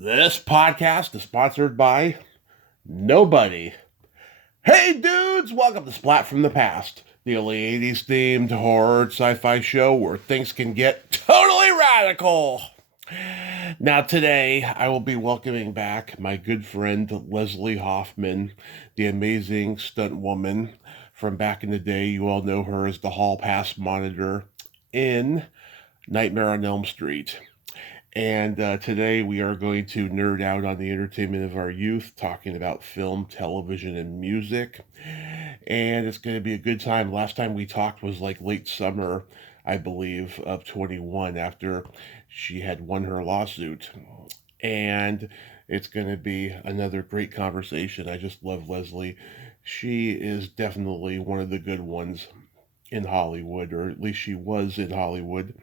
This podcast is sponsored by nobody. Hey dudes, welcome to Splat from the Past, the only 80s themed horror sci-fi show where things can get totally radical. Now today, I will be welcoming back my good friend Leslie Hoffman, the amazing stunt woman from back in the day. You all know her as the hall pass monitor in Nightmare on Elm Street. And today we are going to nerd out on the entertainment of our youth, talking about film, television, and music. And it's going to be a good time. Last time we talked was like late summer, I believe, of 21 after she had won her lawsuit. And it's going to be another great conversation. I just love Leslie. She is definitely one of the good ones in Hollywood, or at least she was in Hollywood,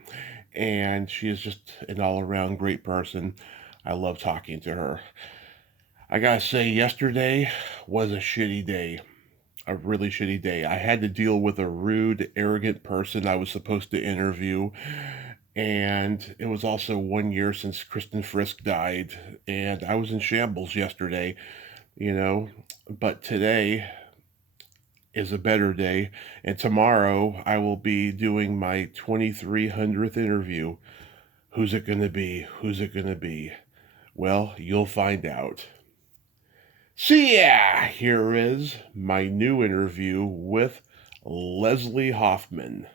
and she is just an all around great person. I love talking to her. I gotta say, yesterday was a shitty day. A really shitty day. I had to deal with a rude, arrogant person I was supposed to interview, and it was also 1 year since Kristen Frisk died, and I was in shambles yesterday, you know. But today is a better day, and tomorrow I will be doing my 2300th interview. Who's it going to be? Who's it going to be? Well, you'll find out. So, yeah, here is my new interview with Leslie Hoffman.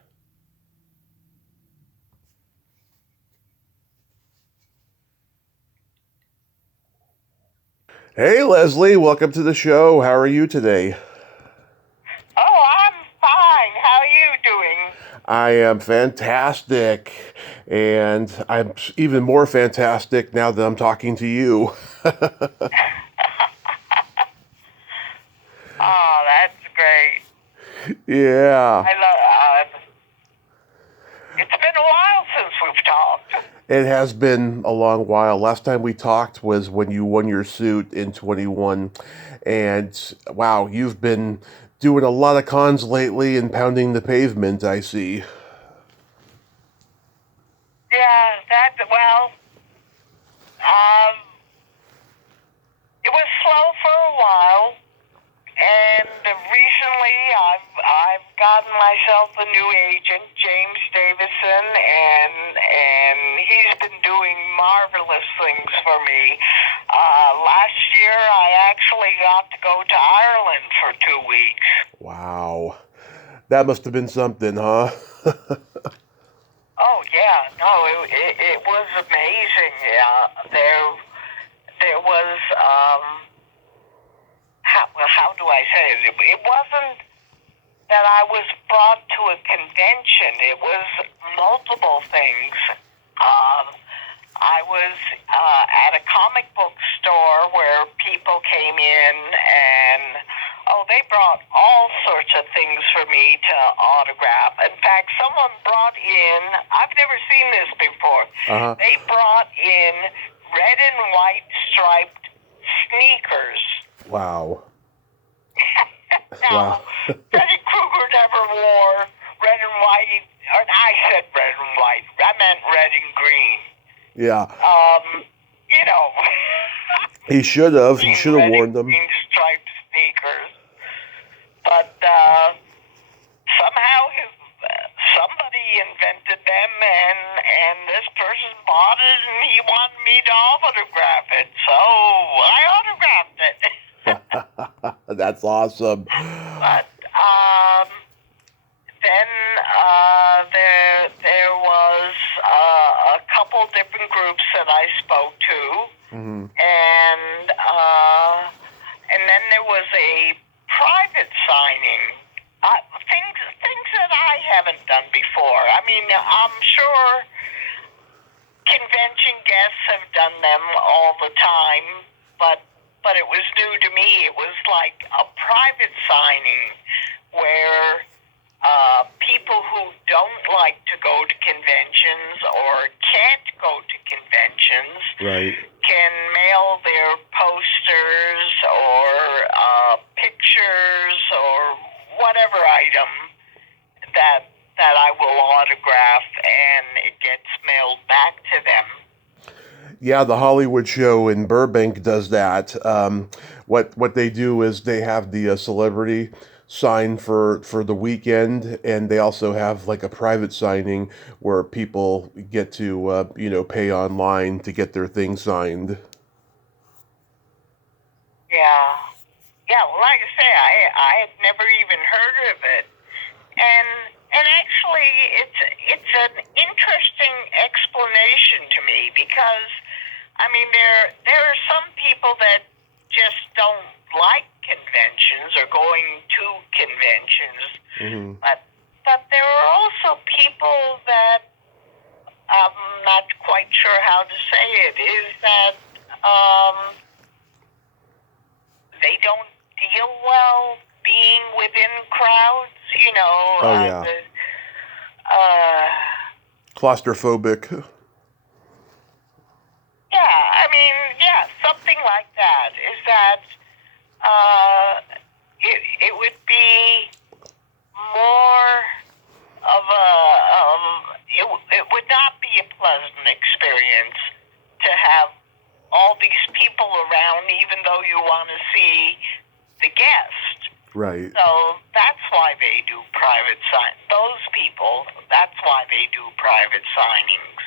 Hey, Leslie, welcome to the show. How are you today? Oh, I'm fine. How are you doing? I am fantastic, and I'm even more fantastic now that I'm talking to you. Oh, that's great. Yeah. I love. It's been a while since we've talked. It has been a long while. Last time we talked was when you won your suit in 21. And wow, you've been doing a lot of cons lately and pounding the pavement, I see. Yeah, um, it was slow for a while, and recently I've gotten myself a new agent, James Davison, and he's been doing marvelous things for me. Last year I actually got to go to Ireland for 2 weeks. Wow. That must have been something, huh? Oh yeah, no, it was amazing. There was how do I say it? It wasn't that I was brought to a convention. It was multiple things. I was at a comic book store where people came in and they brought all sorts of things for me to autograph. In fact, someone brought in, I've never seen this before. Uh-huh. They brought in red and white striped sneakers. Wow. Now, Wow. Freddy Krueger never wore red and white, or I said red and white. I meant red and green. Yeah. You know. He should have. He should have red worn and them. green striped sneakers. But somehow somebody invented them, and this person bought it, and he wanted me to autograph it. So I autographed it. That's awesome. But then there was a couple different groups that I spoke to, Mm-hmm. and then there was a private signing. Things that I haven't done before. I mean, I'm sure convention guests have done them all the time, but it was new to me. It was like a private signing where people who don't like to go to conventions or can't go to conventions Right. can mail their posters or pictures or whatever item that I will autograph, and it gets mailed back to them. Yeah, the Hollywood show in Burbank does that. What they do is they have the celebrity sign for the weekend, and they also have like a private signing where people get to pay online to get their thing signed. Yeah. Yeah, well, like I say, I had never even heard of it. And actually, it's an interesting explanation to me because, I mean, there are some people that just don't like conventions or going to conventions, Hmm. but there are also people that I'm not quite sure how to say it is that they don't deal well being within crowds. Oh yeah, Uh, claustrophobic. yeah, I mean, yeah, something like that. Is that uh, it would be more of it would not be a pleasant experience to have all these people around, even though you want to see the guest. Right. So that's why they do private those people, that's why they do private signings.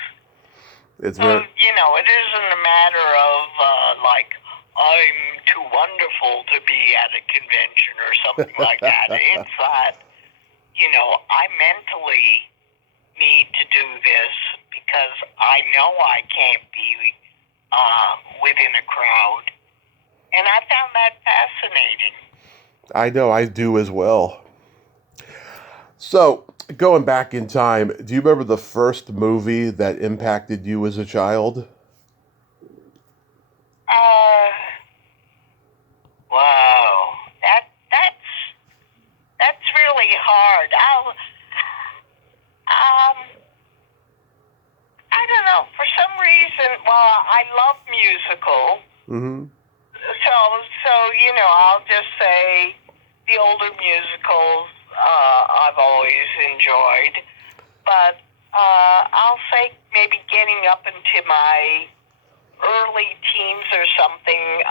It's So, very. it isn't a matter of, like, I'm too wonderful to be at a convention or something like that. It's that, I mentally need to do this because I know I can't be within a crowd. And I found that fascinating. I know, I do as well. So, going back in time, do you remember the first movie that impacted you as a child? Uh, wow. That's really hard. I don't know. For some reason, well, I love musicals. Mm-hmm. So I'll just say the older musicals I've always enjoyed, but I'll say maybe getting up into my early teens or something,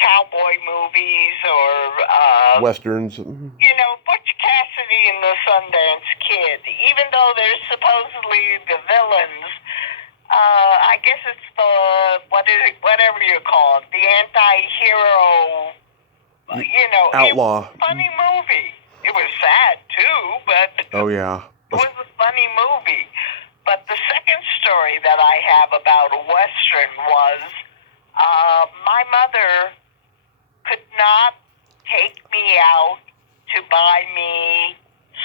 cowboy movies or Westerns. Butch Cassidy and the Sundance Kid. Even though they're supposedly the villains, I guess it's whatever you call it, the anti-hero. It was Outlaw. a funny movie. It was sad too, but Oh yeah. it was a funny movie. But the second story that I have about a Western was my mother could not take me out to buy me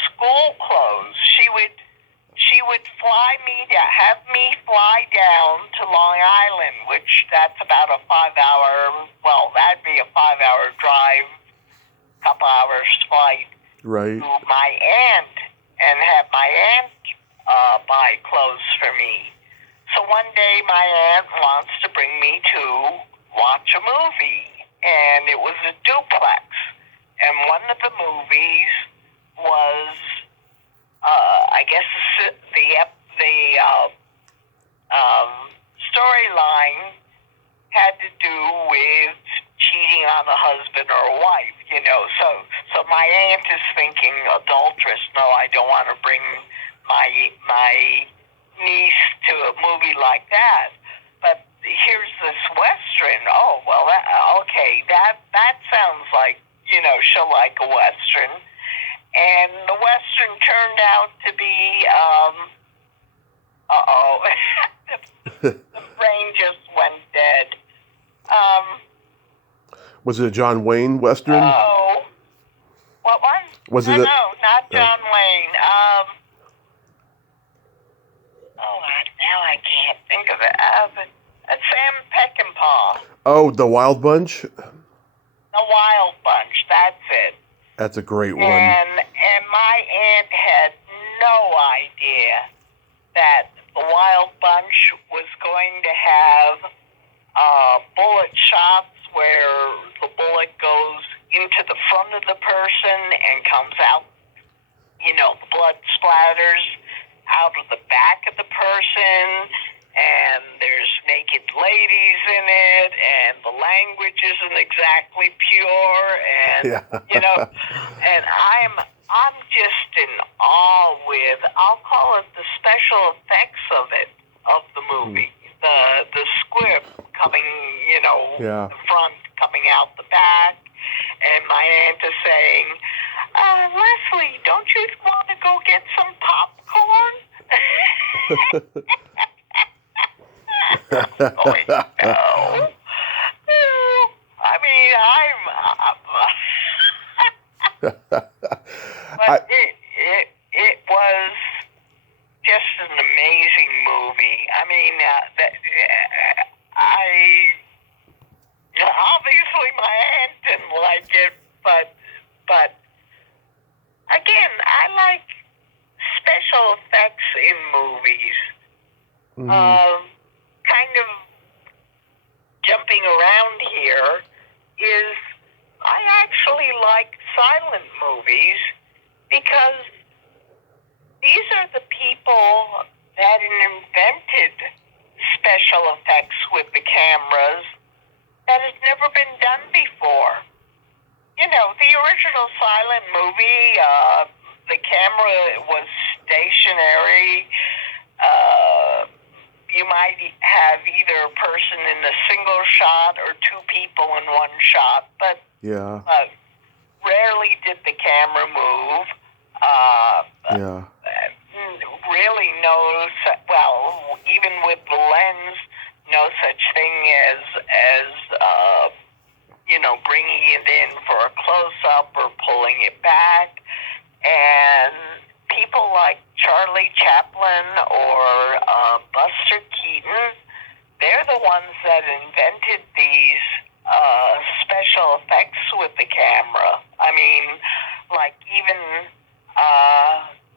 school clothes. She would have me fly down to Long Island, which that's about a 5-hour, well, that'd be a 5-hour drive, couple hours flight Right. to my aunt and have my aunt buy clothes for me. So one day my aunt wants to bring me to watch a movie, and it was a duplex. And one of the movies was, I guess, the storyline had to do with cheating on a husband or a wife, So my aunt is thinking adulteress. No, I don't want to bring my niece to a movie like that. But here's this Western. Oh, well, okay, that sounds like, she'll like a Western. And the Western turned out to be, the brain just went dead. Was it a John Wayne Western? Oh, what one? Was it? No, not John Wayne. Now I can't think of it. Sam Peckinpah. Oh, The Wild Bunch. The Wild Bunch. That's it. That's a great one. And my aunt had no idea that the Wild Bunch was going to have bullet shots where the bullet goes into the front of the person and comes out, the blood splatters out of the back of the person, and there's naked ladies in it, and the language isn't exactly pure, and and I'm just in awe with, I'll call it the special effects of the movie. The squib coming, the front coming out the back, and my aunt is saying, Leslie, don't you want to go get some popcorn? Going, no. I mean, but it was just an amazing movie. I mean, obviously my aunt didn't like it, but again, I like special effects in movies. Kind of jumping around here is I actually like silent movies because these are the people that invented special effects with the cameras that has never been done before. The original silent movie, the camera was stationary. You might have either a person in a single shot or two people in one shot, but rarely did the camera move. Really even with the lens, no such thing as bringing it in for a close-up or pulling it back. And people like Charlie Chaplin or Buster Keaton, they're the ones that invented these special effects with the camera. I mean, like even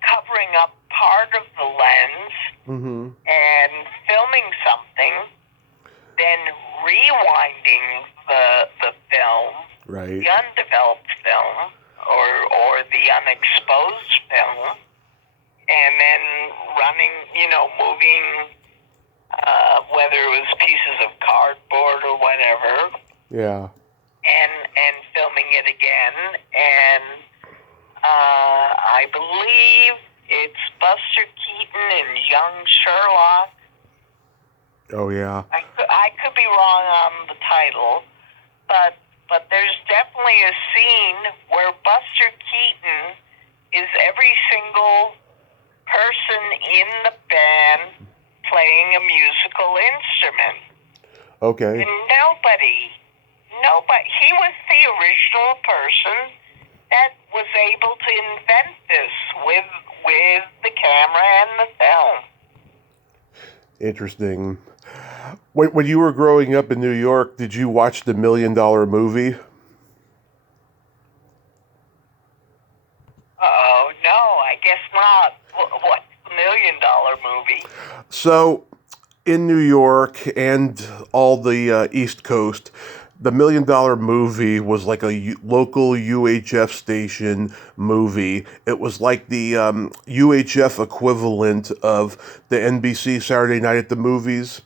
covering up part of the lens and filming something, then rewinding the film, the undeveloped film, or the unexposed film, and then running, moving, whether it was pieces of cardboard or whatever, and filming it again. And I believe it's Buster Keaton and young Sherlock. Oh, yeah. I could be wrong on the title, but there's definitely a scene where Buster Keaton is every single person in the band playing a musical instrument. Okay. And nobody, he was the original person that was able to invent this with the camera and the film. Interesting. When you were growing up in New York, did you watch the $1 Million Movie? Oh no, I guess not. What's the $1 Million Movie? So, in New York and all the East Coast, the $1 Million Movie was like a local UHF station movie. It was like the UHF equivalent of the NBC Saturday Night at the Movies,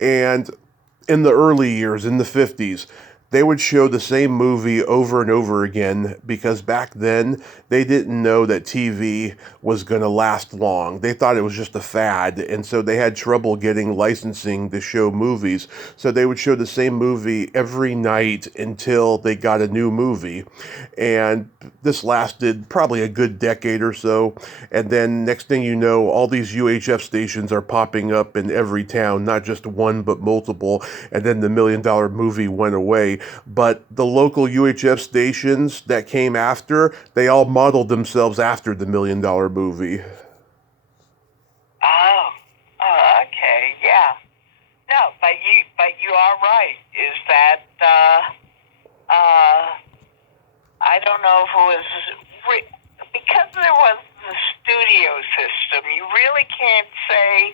and in the early years, in the 50s, they would show the same movie over and over again because back then they didn't know that TV was going to last long. They thought it was just a fad, and so they had trouble getting licensing to show movies. So they would show the same movie every night until they got a new movie. And this lasted probably a good decade or so. And then next thing you know, all these UHF stations are popping up in every town, not just one, but multiple. And then the $1 Million Movie went away. But the local UHF stations that came after, they all modeled themselves after the $1 Million Movie. Oh, okay, yeah. No, but you are right. Is that I don't know if it was because there was the studio system. You really can't say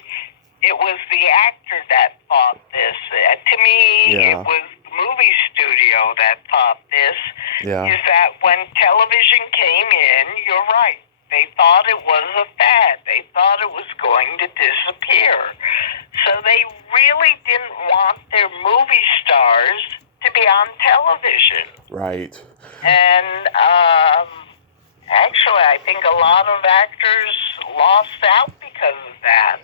it was the actor that thought this. To me, it was the movie studio that thought this. Is that when television came in, you're right. They thought it was a fad. They thought it was going to disappear. So they really didn't want their movie stars to be on television. Right. And actually, I think a lot of actors lost out because of that.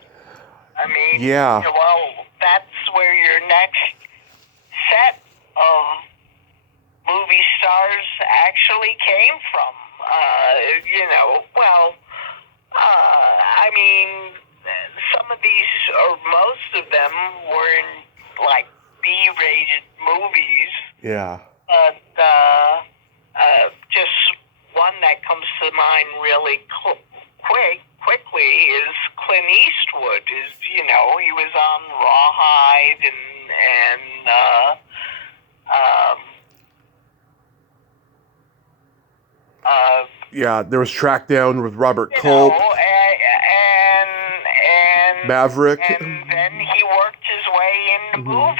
I mean, yeah. Well, that's where your next set of movie stars actually came from. I mean, some of these, or most of them, were in, like, B-rated movies. Yeah. But just one that comes to mind really quickly is Clint Eastwood. He was on Rawhide and yeah, there was Track Down with Robert Culp. And Maverick. And then he worked his way into movies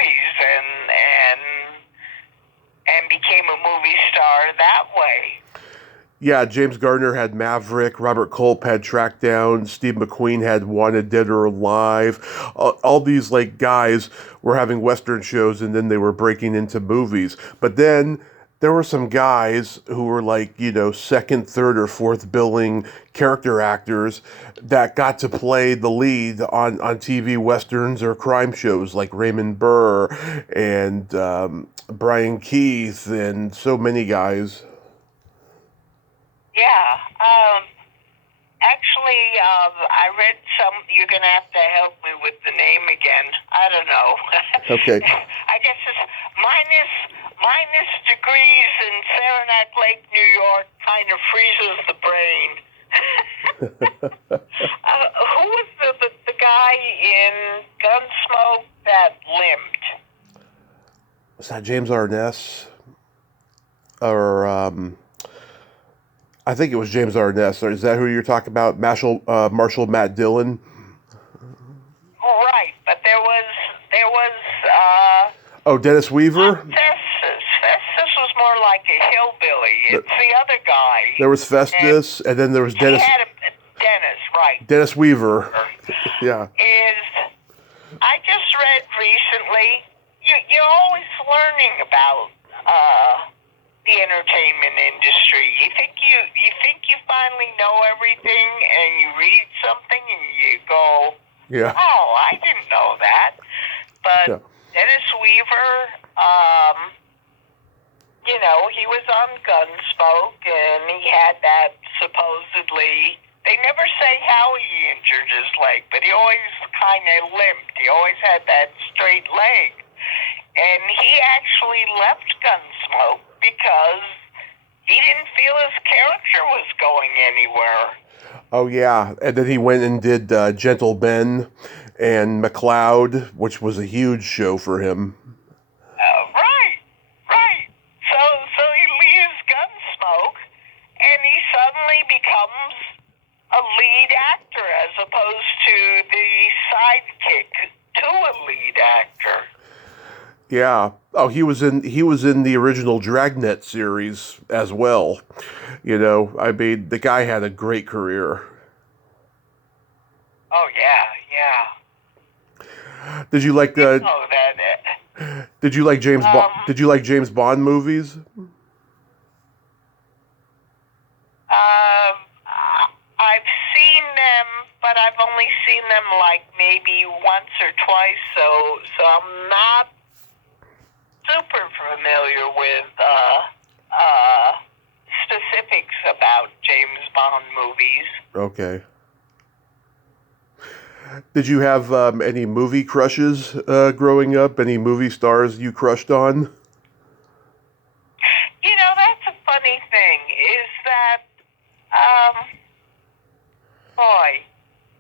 and became a movie star that way. Yeah, James Garner had Maverick, Robert Culp had Track Down, Steve McQueen had Wanted Dead or Alive. All these like guys were having Western shows and then they were breaking into movies. But then there were some guys who were like, second, third, or fourth billing character actors that got to play the lead on TV Westerns or crime shows like Raymond Burr and Brian Keith and so many guys. Yeah. Actually, I read some. You're going to have to help me with the name again. I don't know. Okay. I guess it's minus degrees in Saranac Lake, New York, kind of freezes the brain. Who was the guy in Gunsmoke that limped? Was that James Arness? Or I think it was James Arness. Or is that who you're talking about? Marshall Matt Dillon? Right, but there was Dennis Weaver? Festus was more like a hillbilly. It's the other guy. There was Festus, and then there was Dennis. Dennis, right. Dennis Weaver. Yeah. I just read recently, you're always learning about the entertainment industry. You think you finally know everything, and you read something and you go, yeah. Oh, I didn't know that. But yeah. Dennis Weaver, he was on Gunsmoke, and he had that supposedly. They never say how he injured his leg, but he always kind of limped. He always had that straight leg. And he actually left Gunsmoke because he didn't feel his character was going anywhere. Oh, yeah. And then he went and did Gentle Ben and McLeod, which was a huge show for him. Right. So he leaves Gunsmoke, and he suddenly becomes a lead actor as opposed to the sidekick to a lead actor. Yeah. Oh, he was in the original Dragnet series as well. I mean, the guy had a great career. Oh yeah. Did you like Did you like James Bond? Did you like James Bond movies? I've seen them, but I've only seen them like maybe once or twice, so I'm not super familiar with specifics about James Bond movies. Okay. Did you have any movie crushes growing up? Any movie stars you crushed on? That's a funny thing, is that,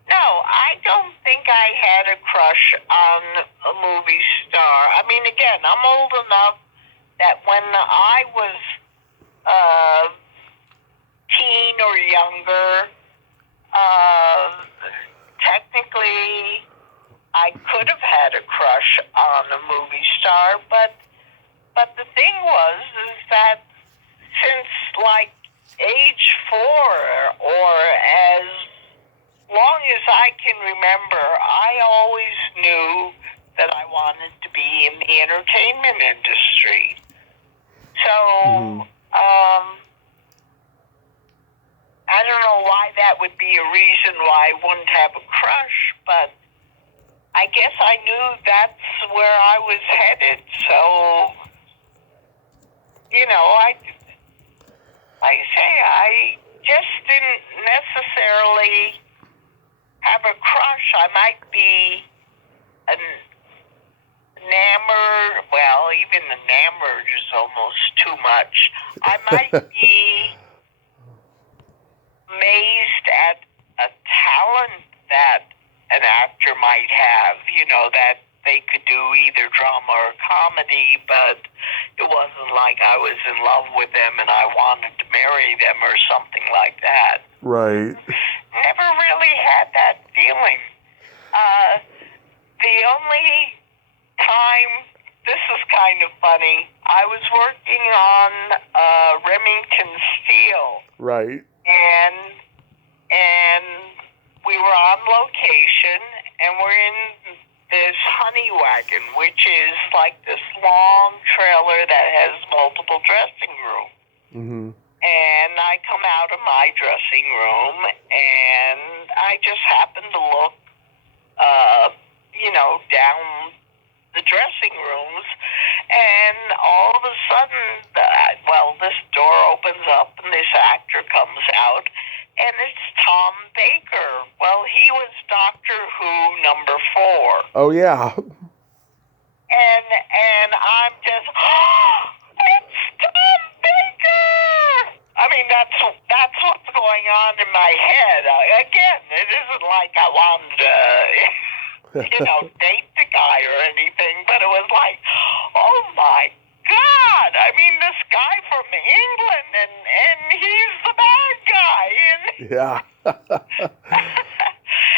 no, I don't think I had a crush on a movie star. I mean, again, I'm old enough that when I was teen or younger, technically I could have had a crush on a movie star, but the thing is that since, like, age 4, or as long as I can remember, I always knew that I wanted to be in the entertainment industry. So, I don't know why that would be a reason why I wouldn't have a crush, but I guess I knew that's where I was headed. So, you know, I just didn't necessarily have a crush. I might be enamored. Well, even enamored is almost too much. I might be amazed at a talent that an actor might have, you know, that they could do either drama or comedy, but it wasn't like I was in love with them and I wanted to marry them or something like that. Right. Never really had that feeling. The only time, this is kind of funny, I was working on Remington Steel. Right. And we were on location, and we're in this honey wagon, which is like this long trailer that has multiple dressing rooms. Mm-hmm. And I come out of my dressing room, and I just happen to look, down the dressing rooms, and all of a sudden, this door opens up, and this actor comes out, and it's Tom Baker. Well, he was Doctor Who number 4. Oh, yeah. And I'm just, it's Tom Baker! I mean, that's what's going on in my head. Again, it isn't like I wanted to, date the guy or anything, but it was like, oh my God! I mean, this guy from England, and he's the bad guy. Yeah.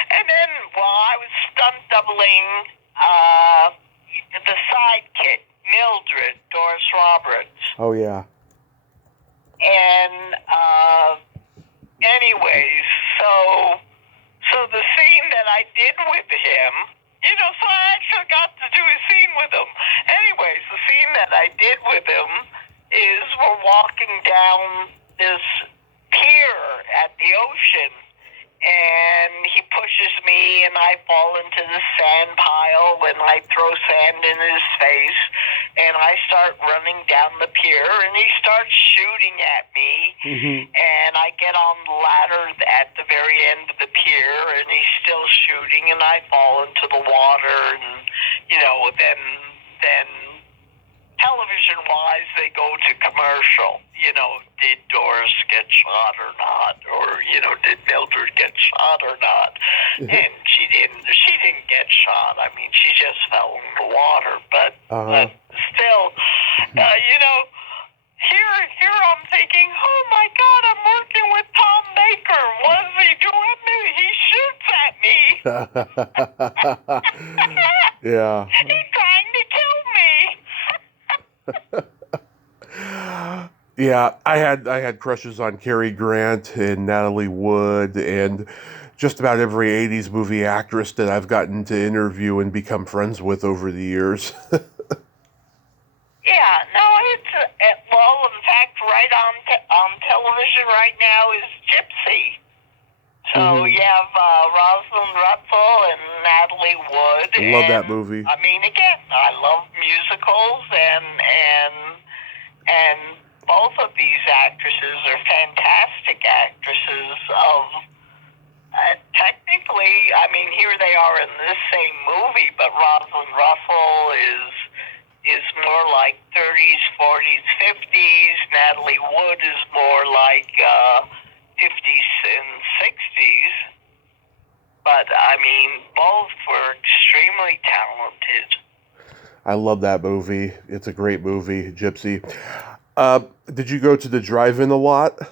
And then, I was stunt doubling the sidekick, Mildred, Doris Roberts. Oh, yeah. And anyways, so the scene that I did with him, so I actually got to do a scene with him. Anyways, the scene that I did with him is we're walking down this pier at the ocean, and he pushes me, and I fall into the sand pile, and I throw sand in his face, and I start running down the pier, and he starts shooting at me, and I get on the ladder at the very end of the pier, and he's still shooting, and I fall into the water, and, then television-wise, they go to commercial. Did Doris get shot or not? Or, did Mildred get shot or not? And she didn't get shot. I mean, she just fell in the water. But still, here I'm thinking, oh my God, I'm working with Tom Baker. What is he doing? He shoots at me. Yeah. He's trying to kill me. Yeah, I had crushes on Cary Grant and Natalie Wood and just about every 80s movie actress that I've gotten to interview and become friends with over the years. Yeah, no, it's in fact, right on television right now is Gypsy. So you have Rosalind Russell and Natalie Wood. I love that movie. I mean, again, I love musicals, and both of these actresses are fantastic actresses. Technically, I mean, here they are in this same movie, but Rosalind Russell is more like 30s, 40s, 50s. Natalie Wood is more like 50s and 60s. But, I mean, both were extremely talented. I love that movie. It's a great movie, Gypsy. Did you go to the drive-in a lot? The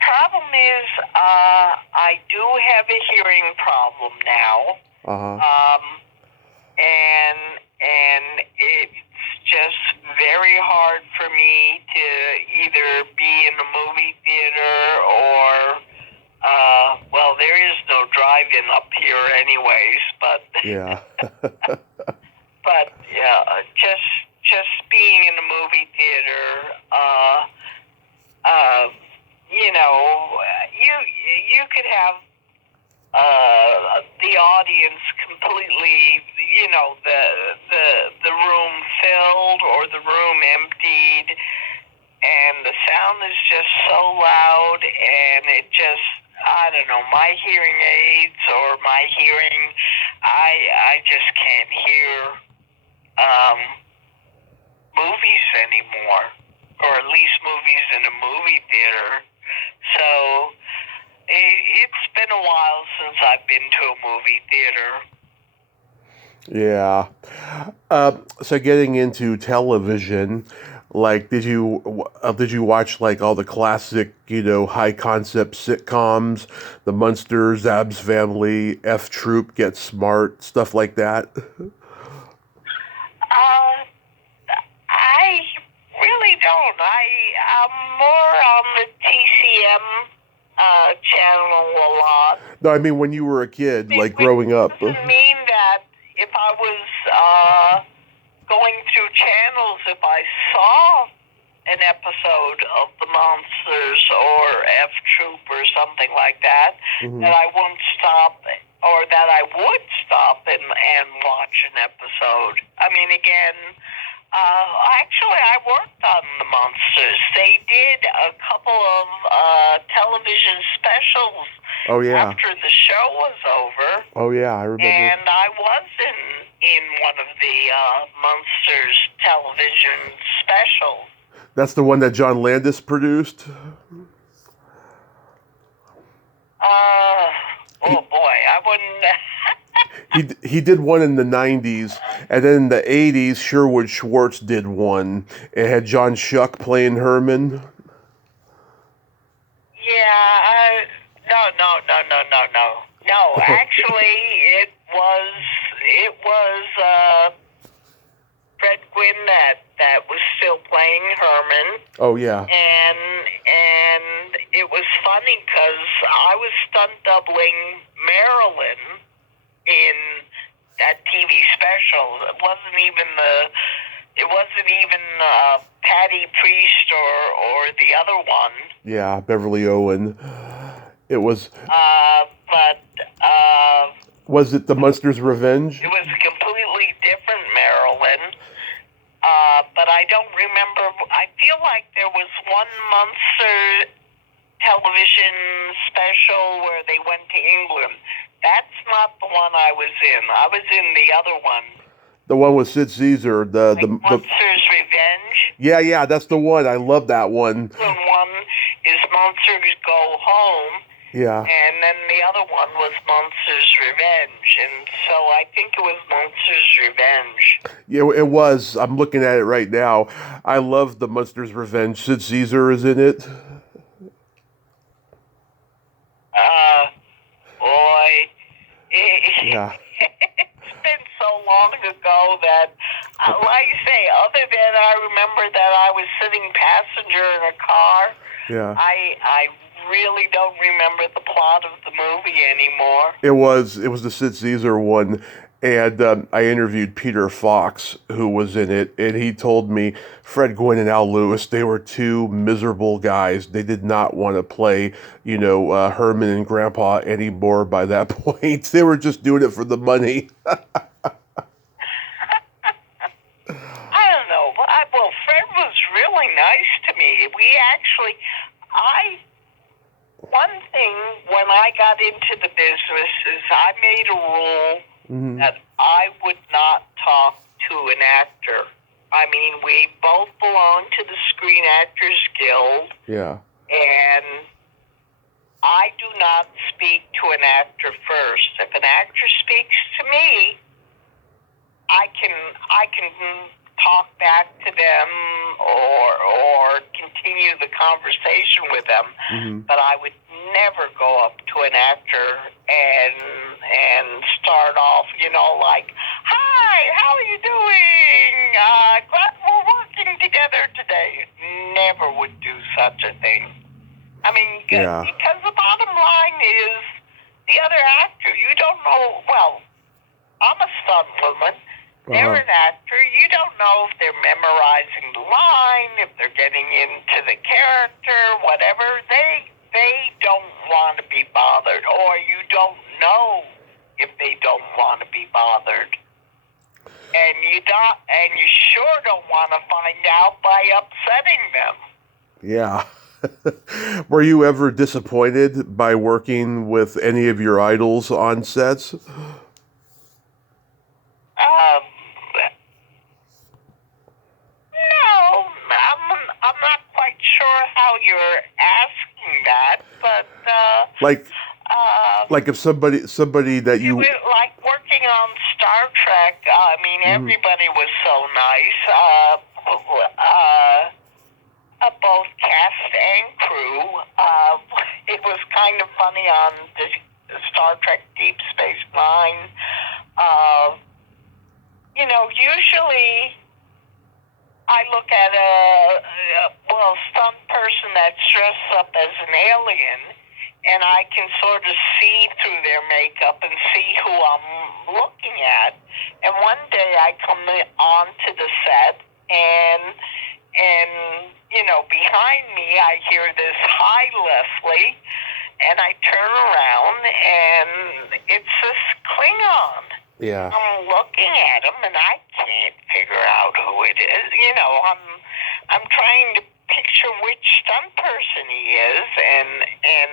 problem is I do have a hearing problem now. And it's just very hard for me to either be in a movie theater or, well, there is no drive-in up here anyways, but Yeah. but yeah, just being in a movie theater, you know, you could have the audience completely, you know, the room filled or the room emptied, and the sound is just so loud, and it just, I don't know, my hearing aids or my hearing, I just can't hear movies anymore, or at least movies in a movie theater. So it's been a while since I've been to a movie theater. Yeah. So getting into television, like, did you watch like all the classic, high concept sitcoms, the Munsters, Ab's Family, F Troop, Get Smart, stuff like that? I really don't. I'm more on the TCM channel a lot. No, I mean when you were a kid, like growing up. Doesn't mean that if I was going through channels, if I saw an episode of The Monsters or F Troop or something like that, that I wouldn't stop, or that I would stop and watch an episode. I mean, again, actually, I worked on The Monsters. They did a couple of television specials after the show was over. Oh yeah, I remember. And I was in one of the Munsters television specials. That's the one that John Landis produced? Oh boy, I wouldn't... He did one in the 90s, and then in the 80s, Sherwood Schwartz did one. It had John Schuck playing Herman. Yeah, no. Actually, it was Fred Gwynn that was still playing Herman. Oh yeah. And it was funny because I was stunt doubling Marilyn in that TV special. It wasn't even Patty Priest or the other one. Yeah, Beverly Owen. It was. Was it the Munsters Revenge? It was a completely different Marilyn. But I don't remember. I feel like there was one Munster television special where they went to England. That's not the one I was in. I was in the other one. The one with Sid Caesar. The Munsters Revenge. Yeah, that's the one. I love that one. One is Munsters Go Home. Yeah. And then the other one was Munsters Revenge. And so I think it was Munsters Revenge. Yeah, it was. I'm looking at it right now. I love the Munsters Revenge. Sid Caesar is in it. Boy. Yeah. It's been so long ago that, like you say, other than I remember that I was sitting passenger in a car, Yeah. I really don't remember the plot of the movie anymore. It was the Sid Caesar one, and I interviewed Peter Fox, who was in it, and he told me Fred Gwynn and Al Lewis, they were two miserable guys. They did not want to play, Herman and Grandpa anymore by that point. They were just doing it for the money. I don't know. Well, Fred was really nice to me. One thing when I got into the business is I made a rule that I would not talk to an actor. I mean, we both belong to the Screen Actors Guild. Yeah. And I do not speak to an actor first. If an actor speaks to me, I can talk back to them or continue the conversation with them, but I would never go up to an actor and start off, like, "Hi, how are you doing? Glad we're working together today never would do such a thing. I mean, Yeah. because the bottom line is the other actor, you don't know, well, I'm a stunt woman. They're an actor. You don't know if they're memorizing the line, if they're getting into the character, whatever. They don't want to be bothered, or you don't know if they don't want to be bothered. And you sure don't want to find out by upsetting them. Yeah. Were you ever disappointed by working with any of your idols on sets? No, I'm not quite sure how you're asking that, but like if somebody that you like working on Star Trek. I mean, everybody was so nice. Both cast and crew. It was kind of funny on the Star Trek Deep Space Nine. Usually I look at a stunt person that's dressed up as an alien, and I can sort of see through their makeup and see who I'm looking at. And one day I come onto the set, and behind me I hear this, "Hi, Leslie," and I turn around, and it's this Klingon. Yeah. I'm looking at him, and I can't figure out who it is. I'm trying to picture which stunt person he is, and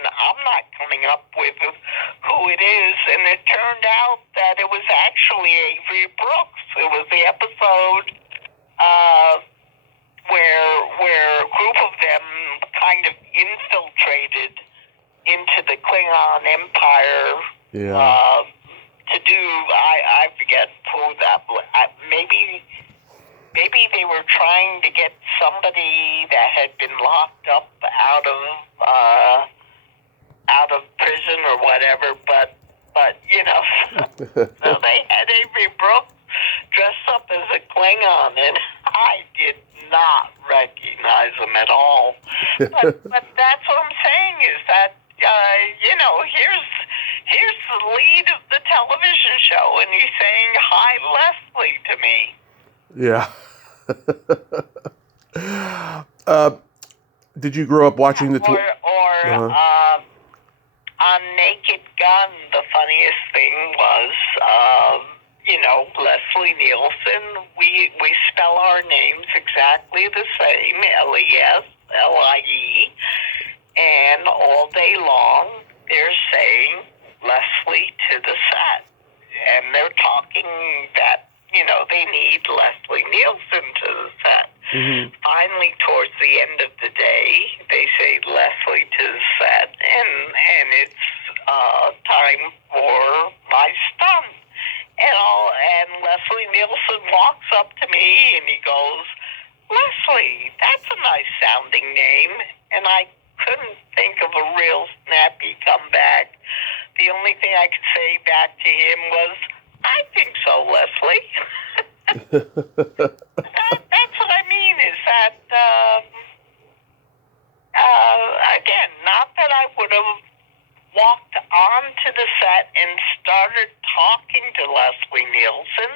I'm not coming up with who it is. And it turned out that it was actually Avery Brooks. It was the episode where a group of them kind of infiltrated into the Klingon Empire. Yeah. To do, I forget who that was. Maybe they were trying to get somebody that had been locked up out of prison or whatever. But so they had Avery Brooks dressed up as a Klingon, and I did not recognize him at all. But that's what I'm saying is that here's the lead of the television show, and he's saying, "Hi, Leslie," Yeah. Did you grow up watching the on Naked Gun, the funniest thing was, Leslie Nielsen. We spell our names exactly the same, Leslie, and all day long they're saying Leslie to the set, and they're talking that they need Leslie Nielsen to the set. Mm-hmm. Finally, towards the end of the day, they say Leslie to the set, and it's time for my stunt. And Leslie Nielsen walks up to me and he goes, "Leslie, that's a nice sounding name." And I couldn't think of a real snappy comeback. The only thing I could say back to him was, "I think so, Leslie." That's what I mean, is that, again, not that I would have walked onto the set and started talking to Leslie Nielsen,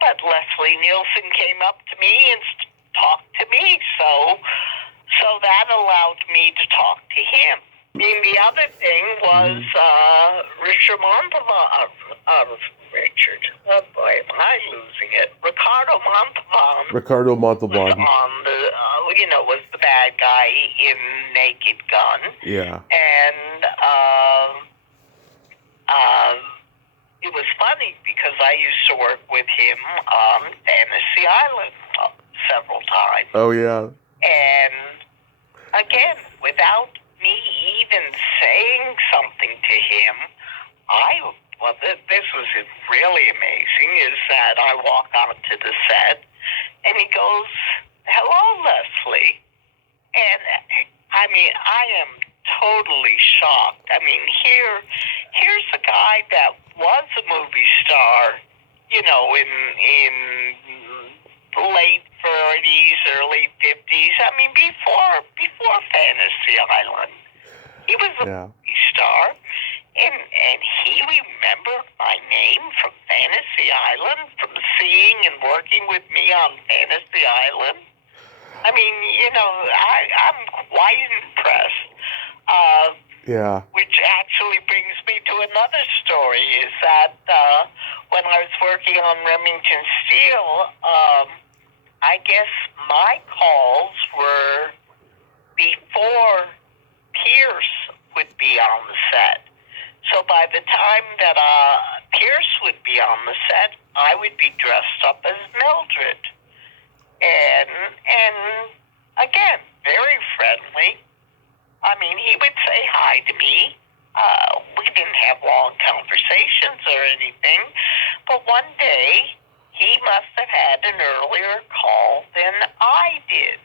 but Leslie Nielsen came up to me and talked to me, so that allowed me to talk to him. I mean, the other thing was Richard Montalban. Oh boy, am I losing it? Ricardo Montalban. Was on the, was the bad guy in Naked Gun. Yeah. And it was funny because I used to work with him on Fantasy Island several times. Oh yeah. And again, without me even saying something to him, this was really amazing, is that I walk onto the set, and he goes, "Hello, Leslie." And, I mean, I am totally shocked. I mean, here's a guy that was a movie star, in the late 40s, early 50s. I mean, before Fantasy Island. He was a movie star, and he remembered my name from Fantasy Island, from seeing and working with me on Fantasy Island. I mean, I'm quite impressed. Which actually brings me to another story, is that when I was working on Remington Steele, I guess my calls were before Pierce would be on the set. So by the time that Pierce would be on the set, I would be dressed up as Mildred. And again, very friendly. I mean, he would say hi to me. We didn't have long conversations or anything. But one day, he must have had an earlier call than I did.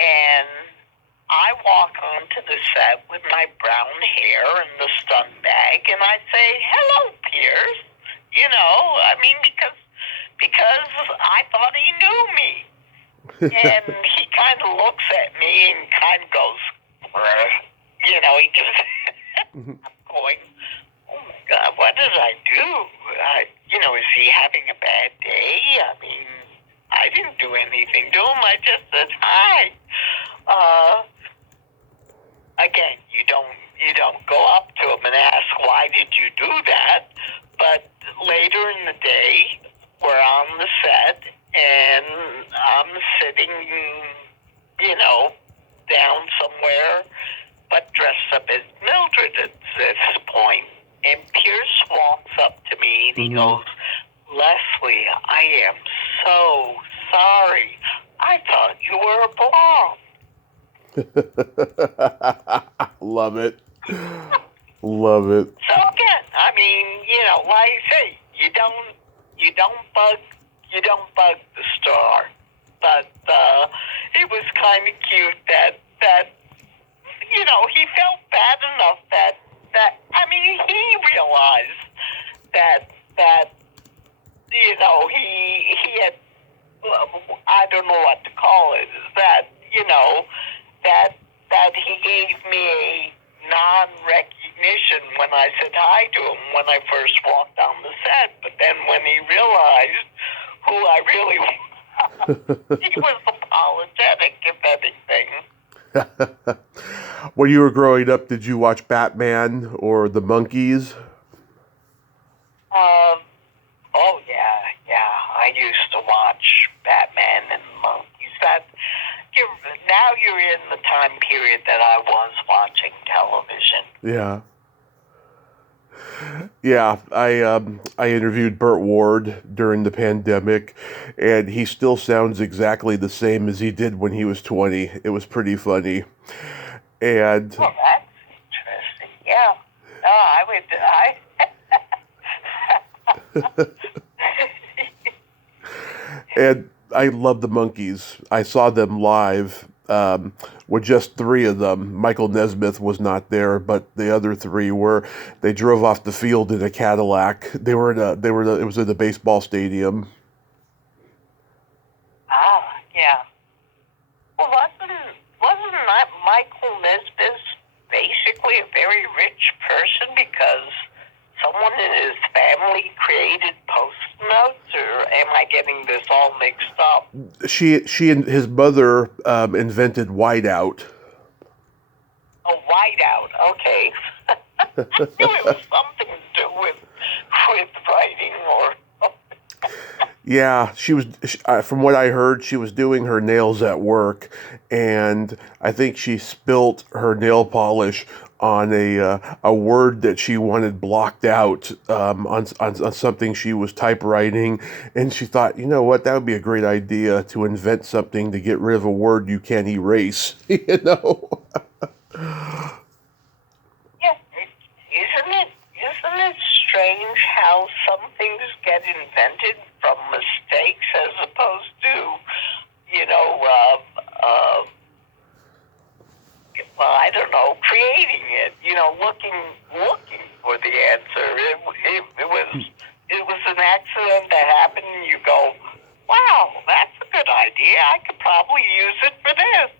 And I walk onto the set with my brown hair and the stun bag, and I say, "Hello, Pierce." Because I thought he knew me. And he kind of looks at me and kind of goes, he gives, I'm going, "Oh my God, what did I do? Is he having a bad day? I mean, I didn't do anything to him. I just said hi." Again, you don't go up to him and ask, "Why did you do that?" But later in the day, we're on the set, and I'm sitting, down somewhere, but dressed up as Mildred at this point. And Pierce walks up to me, and he goes, "Leslie, I am so sorry. I thought you were a blonde." Love it. Love it. So again, I mean, like I say, you don't bug the star. But it was kind of cute that he felt bad enough that I mean, he realized that he had, I don't know what to call it, that he gave me a non-recognition when I said hi to him when I first walked on the set. But then when he realized who I really was, he was apologetic, if anything. When you were growing up, did you watch Batman or the Monkees? Oh yeah. I used to watch Batman and Monkees. Now you're in the time period that I was watching television. Yeah, I interviewed Burt Ward during the pandemic, and he still sounds exactly the same as he did when he was 20. It was pretty funny. And oh, that's interesting. Yeah. No, I would. And I love the Monkees. I saw them live with just three of them. Michael Nesmith was not there, but the other three were. They drove off the field in a Cadillac. It was in the baseball stadium. Yeah. Well, wasn't that Michael Nesmith basically a very rich person because someone in his family created Post-notes, or am I getting this all mixed up? She and his mother invented whiteout. Oh, whiteout. Okay. I knew it was something to do with writing or. Yeah, from what I heard, she was doing her nails at work, and I think she spilt her nail polish on a word that she wanted blocked out on something she was typewriting, and she thought, you know what, that would be a great idea to invent something to get rid of a word you can't erase. Yeah, isn't it strange how some things get invented from mistakes as opposed to, I don't know, creating it, looking for the answer. It was an accident that happened and you go, wow, that's a good idea. idea. I could probably use it for this.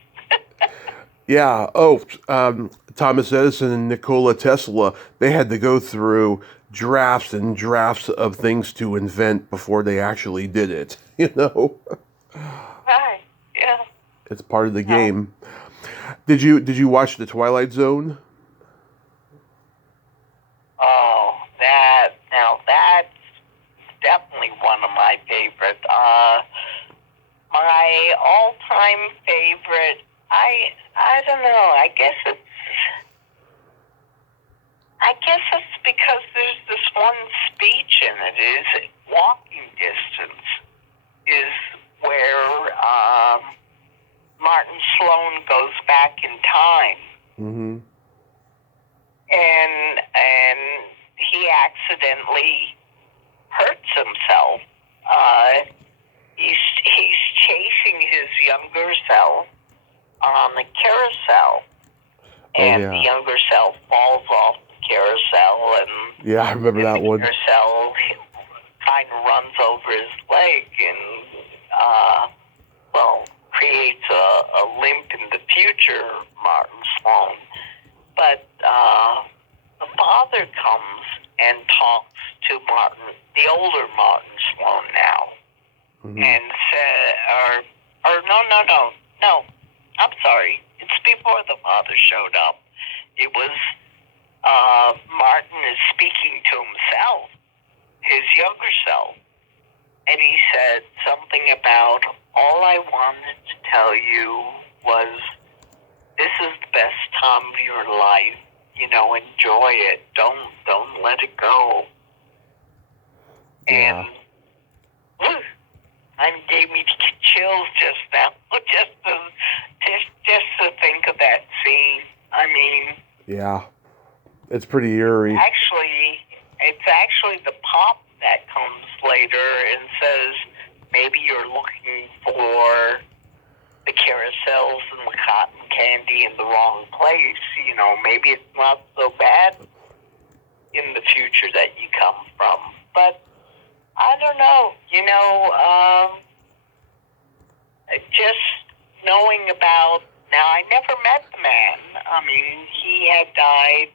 Yeah. Oh, Thomas Edison and Nikola Tesla, they had to go through drafts and drafts of things to invent before they actually did it. Right. Yeah. It's part of the No. game. Did you watch The Twilight Zone? Oh, that's definitely one of my favorites. My all-time favorite, I don't know. I guess it's because there's this one speech in it. Is walking distance is where Martin Sloan goes back in time. Mm-hmm. And he accidentally hurts himself. He's chasing his younger self on the carousel, and yeah. the younger self falls off the carousel, and Yeah, I remember that one. The carousel kind of runs over his leg, and creates a limp in the future, Martin Sloan. But the father comes and talks to Martin, the older Martin Sloan now, and said, no, I'm sorry. It's before the father showed up. It was Martin is speaking to himself, his younger self, and he said something about, all I wanted to tell you was, this is the best time of your life. Enjoy it. Don't let it go. Yeah. And kind of gave me chills just now, just to think of that scene. I mean, yeah, it's pretty eerie. It's actually the pop that comes later and says, maybe you're looking for the carousels and the cotton candy in the wrong place. Maybe it's not so bad in the future that you come from. But I don't know. Just knowing about, now I never met the man. I mean, he had died,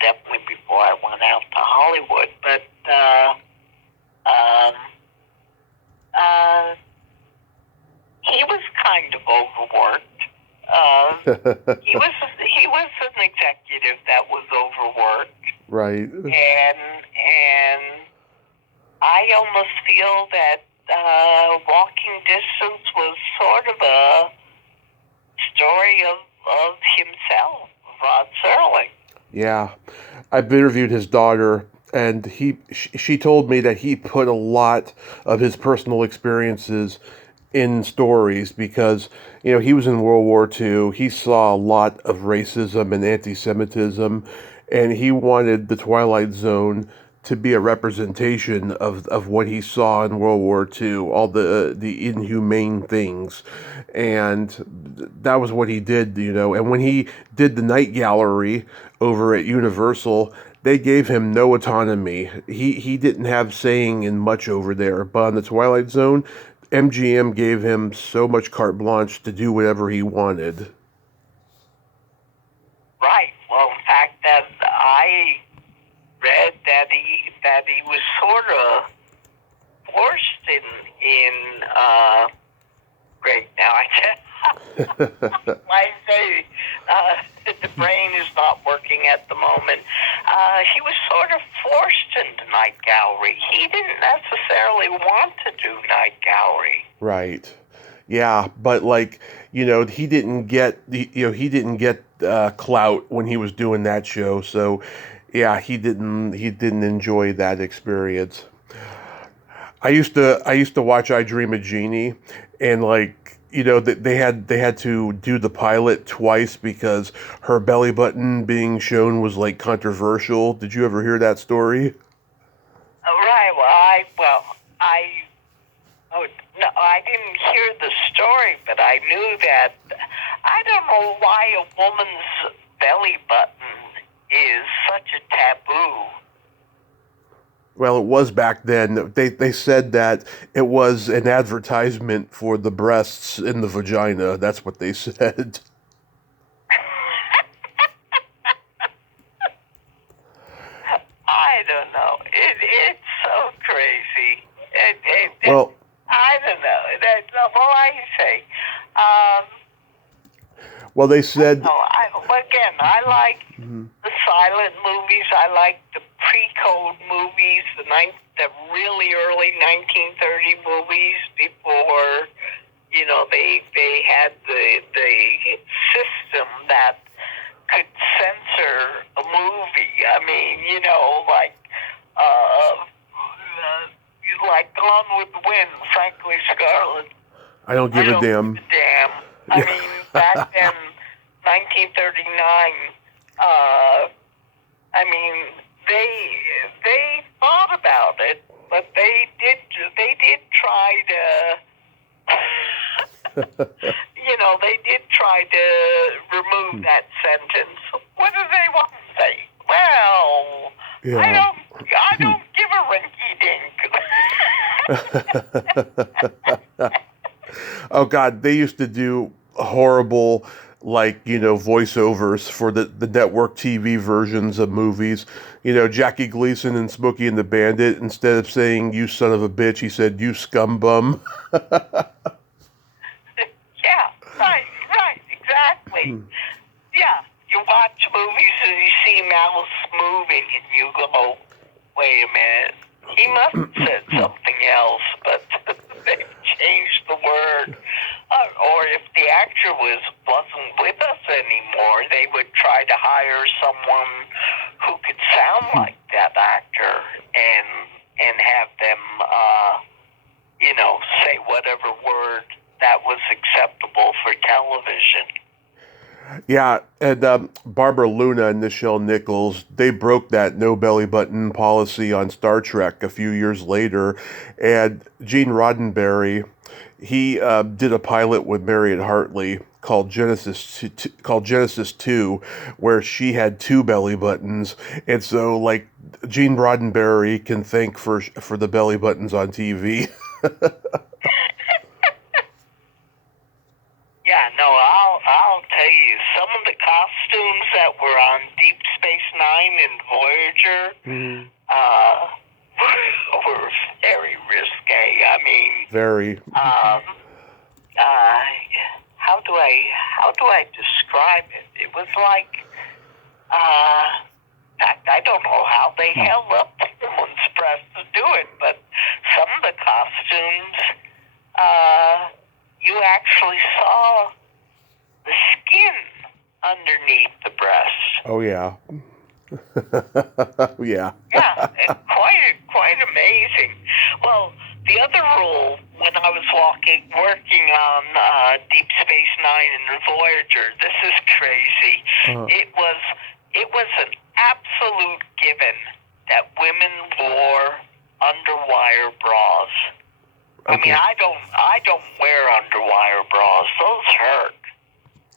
definitely before I went out to Hollywood, but he was kind of overworked. He was an executive that was overworked. Right. And I almost feel that Walking Distance was sort of a story of himself, Rod Serling. Yeah, I've interviewed his daughter, and she told me that he put a lot of his personal experiences in stories because he was in World War II. He saw a lot of racism and anti-Semitism, and he wanted the Twilight Zone to be a representation of what he saw in World War II, all the inhumane things, and that was what he did, And when he did the Night Gallery over at Universal, they gave him no autonomy. He didn't have saying in much over there, but on the Twilight Zone, MGM gave him so much carte blanche to do whatever he wanted. Right. Well, in fact, that I read that he was sort of forced in great. Now I say the brain is not working at the moment. He was sort of forced into Night Gallery. He didn't necessarily want to do Night Gallery. Right. Yeah, but he didn't get clout when he was doing that show. So, yeah, he didn't enjoy that experience. I used to watch I Dream of Jeannie, and they had to do the pilot twice because her belly button being shown was controversial. Did you ever hear that story? Right. I didn't hear the story, but I knew that. I don't know why a woman's belly button is such a taboo. Well, it was back then. They said that it was an advertisement for the breasts in the vagina. That's what they said. I don't know. It's so crazy. Well, I don't know. Well, I say. well, they said. No, again, I like the silent movies. I like the pre-code movies, the really early 1930 movies before, they had the system that could censor a movie. I mean, like Gone with the Wind, frankly, Scarlet. I don't give a damn. Damn. I mean, back then, 1939. I mean, they thought about it, but they did try to. They did try to remove that sentence. What do they want to say? Well, Yeah. I don't give a rinky dink. Oh God, they used to do horrible, voiceovers for the network TV versions of movies. Jackie Gleason and Smokey and the Bandit, instead of saying "you son of a bitch," he said "you scumbum." Yeah, right, exactly. Yeah, you watch movies and you see Mouse moving and you go, wait a minute, he must have said something else, but they've changed the word. Or if the actor wasn't with us anymore, they would try to hire someone who could sound like that actor and have them, say whatever word that was acceptable for television. Yeah, and Barbara Luna and Nichelle Nichols, they broke that no belly button policy on Star Trek a few years later, and Gene Roddenberry, he did a pilot with Marion Hartley called Genesis 2, where she had two belly buttons, and so Gene Roddenberry can thank for the belly buttons on TV. Yeah, no, I'll tell you, some of the costumes that were on Deep Space Nine and Voyager were very risque. I mean, Very. How do I describe it? It was like, in fact, I don't know how they held up the woman's breast to do it, but some of the costumes, you actually saw the skin underneath the breast. Oh yeah. Yeah. Yeah, it's quite amazing. Well, the other rule when I was working on Deep Space Nine and Voyager, this is crazy. It was an absolute given that women wore underwire bras. Okay. I mean, I don't wear underwire bras. Those hurt.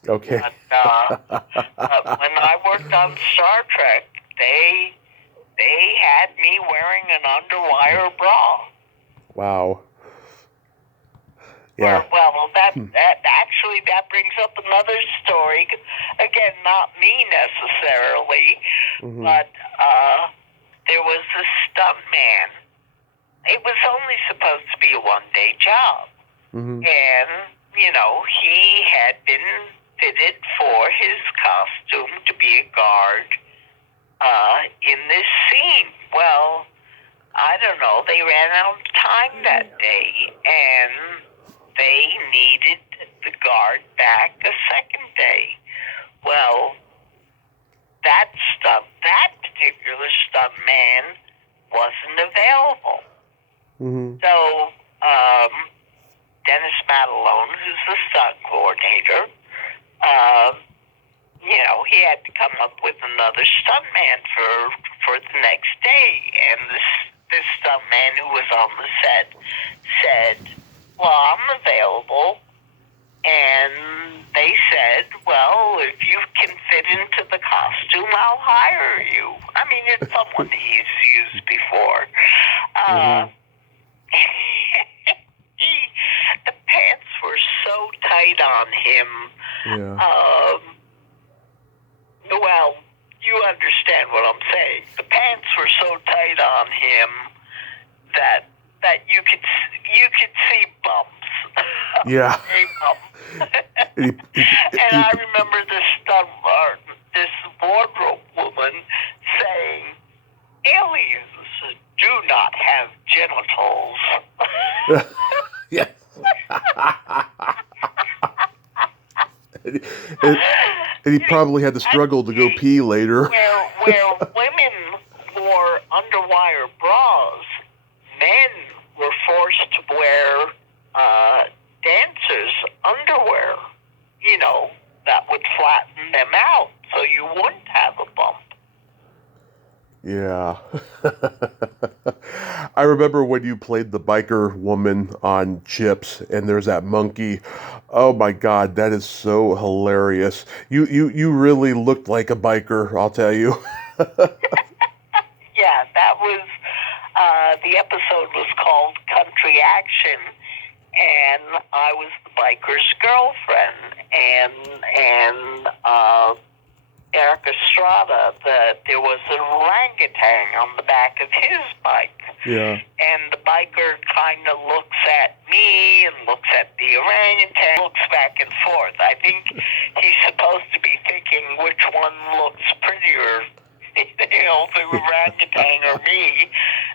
Okay. But when I worked on Star Trek, they had me wearing an underwire bra. Wow. Yeah. Well, that brings up another story. Again, not me necessarily, but there was a stunt man. It was only supposed to be a one-day job. And, he had been fitted for his costume to be a guard in this scene. Well, I don't know, they ran out of time that day, and they needed the guard back a second day. Well, that particular stunt man wasn't available. So, Dennis Matalone, who's the stunt coordinator, he had to come up with another stuntman for the next day. And this stuntman who was on the set said, well, I'm available. And they said, well, if you can fit into the costume, I'll hire you. I mean, it's someone he's used before. The pants were so tight on him. Yeah. Well, you understand what I'm saying. The pants were so tight on him that you could see bumps. Yeah. And I remember this wardrobe woman saying, aliens do not have genitals. Yes. and he probably had to struggle to go pee later. Where women wore underwire bras, men were forced to wear dancers' underwear, that would flatten them out so you wouldn't have a bump. Yeah. I remember when you played the biker woman on Chips, and there's that monkey. Oh my God, that is so hilarious. You really looked like a biker, I'll tell you. Yeah, that was, the episode was called Country Action, and I was the biker's girlfriend, and Eric Estrada, there was an orangutan on the back of his bike. Yeah. And the biker kind of looks at me and looks at the orangutan, looks back and forth. I think he's supposed to be thinking which one looks prettier, the orangutan or me.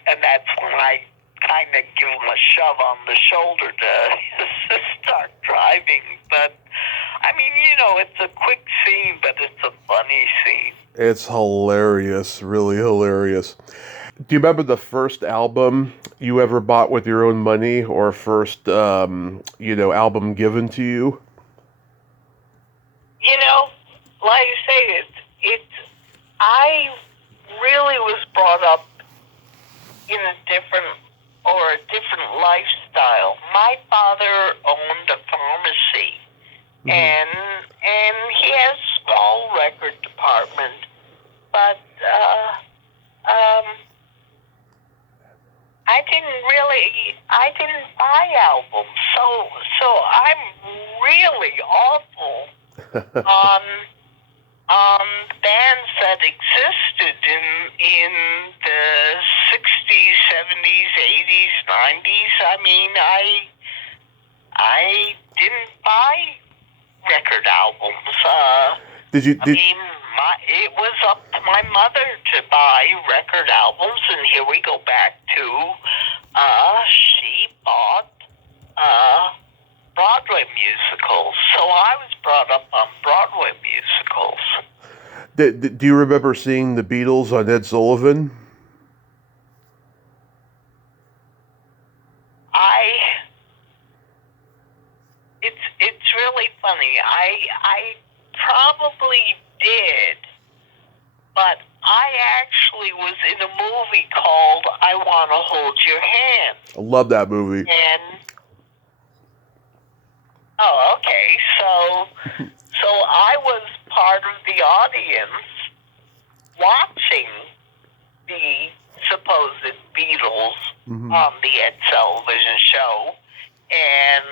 And that's when I kind of give him a shove on the shoulder to start driving. But I mean, it's a quick scene, but it's a funny scene. It's hilarious, really hilarious. Do you remember the first album you ever bought with your own money, or first, album given to you? Like I say, I really was brought up in a different lifestyle. My father owned a pharmacy. And he has a small record department, but I didn't buy albums, so I'm really awful on bands that existed in the 60s, 70s, 80s, 90s. I mean, I didn't buy record albums. It was up to my mother to buy record albums, and here we go back to she bought Broadway musicals. So I was brought up on Broadway musicals. Do you remember seeing the Beatles on Ed Sullivan? It's really funny. I probably did, but I actually was in a movie called I Want to Hold Your Hand. I love that movie. Okay. So I was part of the audience watching the supposed Beatles on the Ed Sullivan Show. And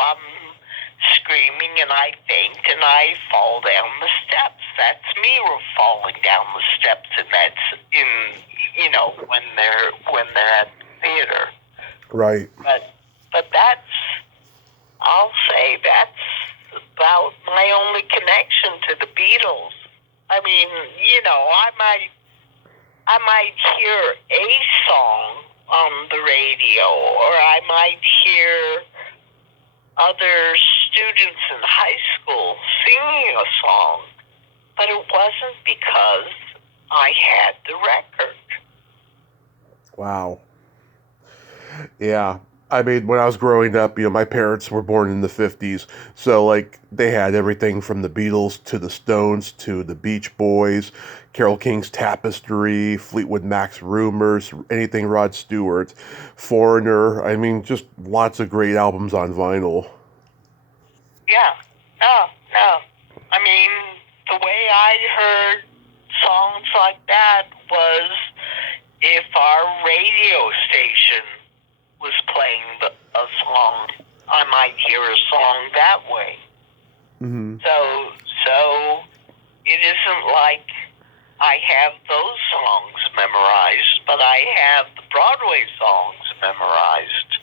I'm screaming and I faint and I fall down the steps. That's me falling down the steps, and that's when they're at the theater. Right. But I'll say that's about my only connection to the Beatles. I mean, I might hear a song on the radio, or I might hear other students in high school singing a song, but it wasn't because I had the record. Wow. Yeah. I mean, when I was growing up, my parents were born in the 50s, so, they had everything from the Beatles to the Stones to the Beach Boys, Carole King's Tapestry, Fleetwood Mac's Rumors, anything Rod Stewart, Foreigner. I mean, just lots of great albums on vinyl. Yeah. No. I mean, the way I heard songs like that was if our radio station was playing a song, I might hear a song that way. Mm-hmm. So it isn't like I have those songs memorized, but I have the Broadway songs memorized.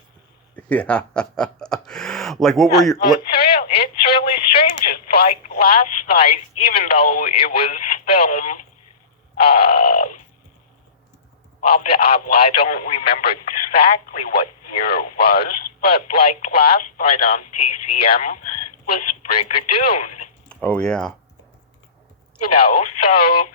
Yeah. Like, what were your... It's really strange. It's like last night, even though it was filmed, I don't remember exactly what year it was, but like last night on TCM was Brigadoon. Oh, yeah. You know, so,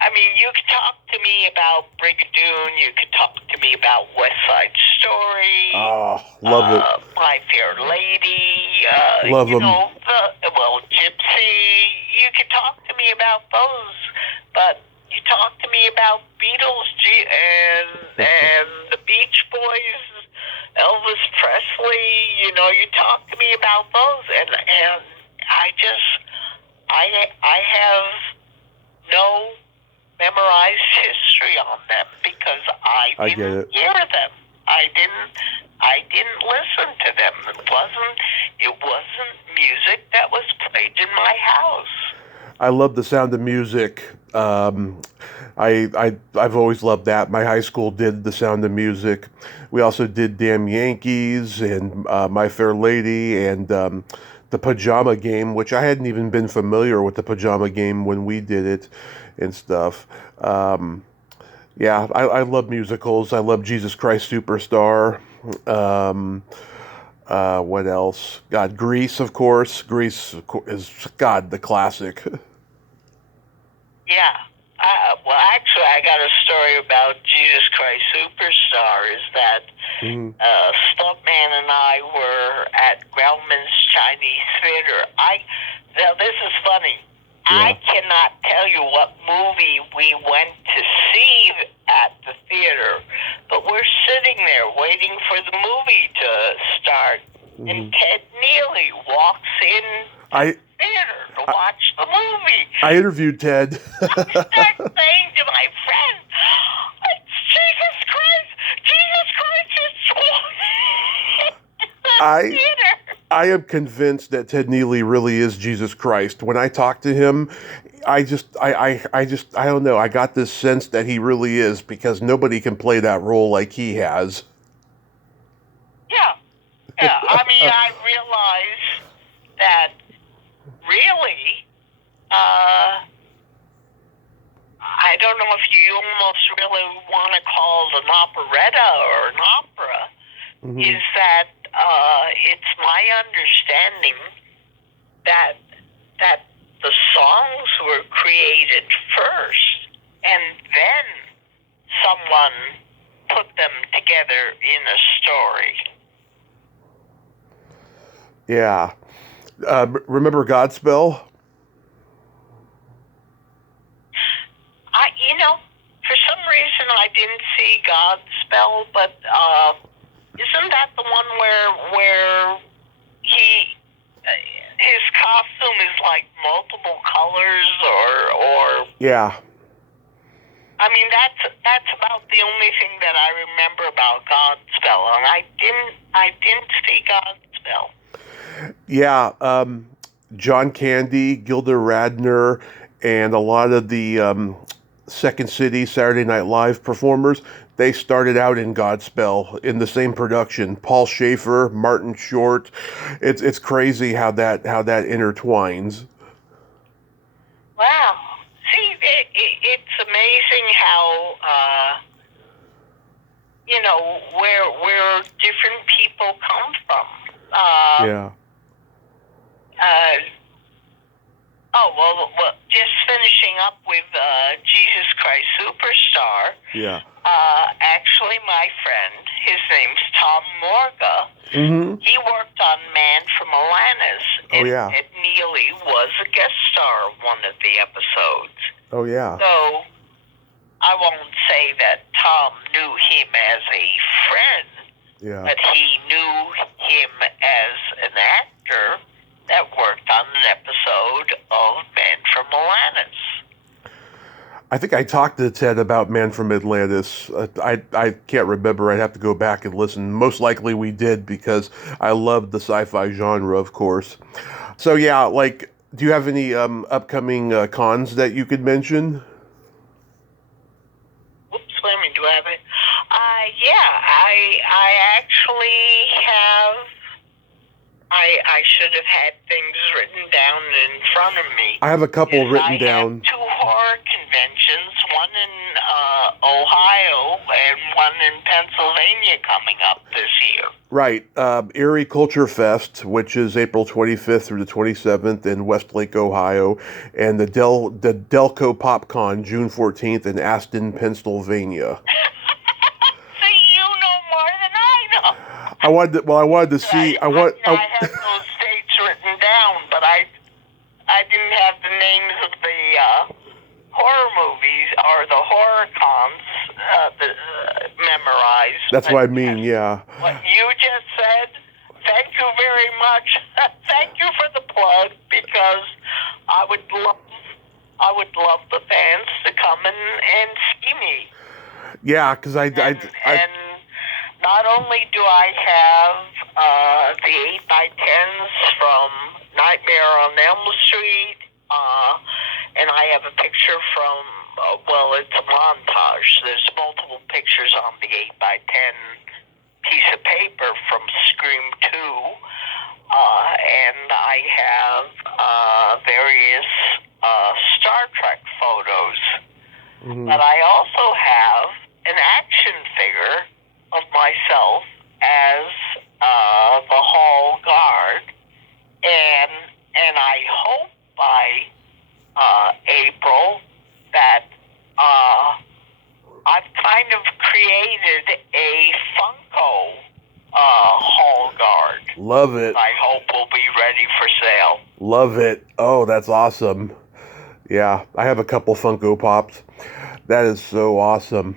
I mean, you could talk to me about Brigadoon, you could talk to me about West Side Story. Oh, love it. My Fair Lady, Love you them. know, Gypsy. You could talk to me about those, but you talk to me about Beatles and the Beach Boys, Elvis Presley. You know, you talk to me about those, and I have no memorized history on them because I didn't hear them. I didn't listen to them. It wasn't music that was played in my house. I love The Sound of Music. I've always loved that. My high school did The Sound of Music. We also did Damn Yankees and My Fair Lady and the Pajama Game, which I hadn't even been familiar with the Pajama Game when we did it and stuff. Yeah, I love musicals. I love Jesus Christ Superstar. What else? God, Grease, of course. Grease is, God, the classic. Yeah. Well, actually, I got a story about Jesus Christ Superstar. Is that Stuntman and I were at Grauman's Chinese Theater. Now, this is funny. Yeah. I cannot tell you what movie we went to see at the theater, but we're sitting there waiting for the movie to start, and Ted Neely walks in the theater to watch the movie. I interviewed Ted. I start saying to my friend, Jesus Christ is walking in the theater. I am convinced that Ted Neely really is Jesus Christ. When I talk to him, I don't know. I got this sense that he really is, because nobody can play that role like he has. Yeah. I mean, I realize that really, I don't know if you almost really want to call it an operetta or an opera, is that it's my understanding that the songs were created first, and then someone put them together in a story. Yeah. Remember Godspell? For some reason I didn't see Godspell, but isn't that the one where his costume is like multiple colors or? Yeah. I mean, that's about the only thing that I remember about Godspell, and I didn't see Godspell. Yeah, John Candy, Gilda Radner, and a lot of the Second City Saturday Night Live performers, they started out in Godspell in the same production. Paul Schaefer, Martin Short. It's crazy how that intertwines. Wow. See, it's amazing how where different people come from. Yeah. Well, just finishing up with Jesus Christ Superstar. Yeah. Actually, my friend, his name's Tom Morga. He worked on Man from Atlantis. Oh, yeah. And Neely was a guest star on one of the episodes. Oh, yeah. So, I won't say that Tom knew him as a friend, but he knew him as an actor that I think I talked to Ted about Man from Atlantis. I can't remember. I'd have to go back and listen. Most likely we did because I love the sci-fi genre, of course. So yeah, like, do you have any upcoming cons that you could mention? Oops, wait a minute, do I have it? Yeah, I actually have. I should have had things written down in front of me. I have a couple written I down. have two horror conventions, one in Ohio and one in Pennsylvania coming up this year. Right. Erie Culture Fest, which is April 25th through the 27th in Westlake, Ohio, and the Delco PopCon, June 14th in Aston, Pennsylvania. See, you know more than I know. I wanted to see. I have those dates written down, but I didn't have the names of the horror movies or the horror cons memorized. That's what I mean. Yeah. What you just said. Thank you very much. Thank you for the plug, because I would love the fans to come and see me. Yeah, because I and not only do I have the 8x10s from Nightmare on Elm Street, and I have a picture from, it's a montage. There's multiple pictures on the 8x10 piece of paper from Scream 2, and I have various Star Trek photos. Mm-hmm. But I also have an action figure of myself as the hall guard, and I hope by April that I've kind of created a Funko hall guard. Love it. I hope will be ready for sale. Love it. Oh, that's awesome. Yeah, I have a couple Funko Pops. That is so awesome.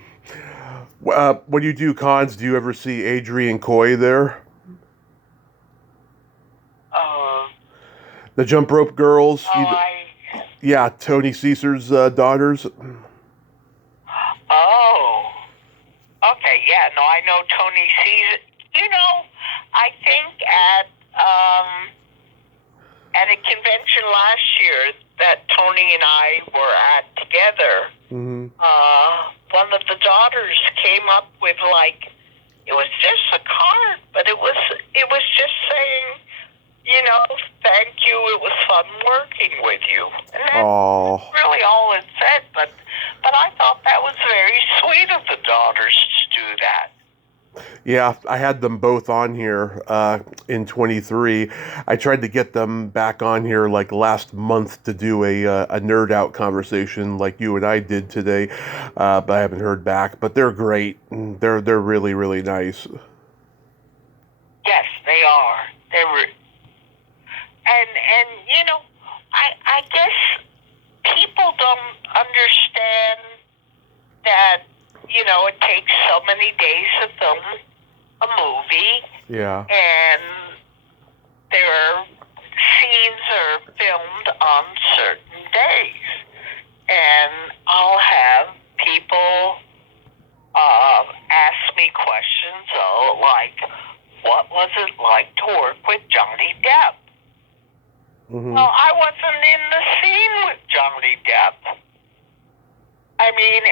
When you do cons, do you ever see Adrian Coy there? The Jump Rope Girls? Yeah, Tony Caesar's daughters. Oh. Okay, yeah, no, I know Tony Caesar. You know, I think at a convention last year that Tony and I were at together, one of the daughters came up with, like, it was just a card, but it was just saying, you know, thank you, it was fun working with you. And that's really all it said, but I thought that was very sweet of the daughters to do that. Yeah, I had them both on here in 23. I tried to get them back on here like last month to do a nerd out conversation like you and I did today, but I haven't heard back. But they're great. They're really, really nice. Yes, they are. And you know, I guess people don't understand that, you know, it takes so many days to film a movie. Yeah. And their scenes are filmed on certain days. And I'll have people ask me questions like, what was it like to work with Johnny Depp? Mm-hmm. Well, I wasn't in the scene with Johnny Depp. I mean,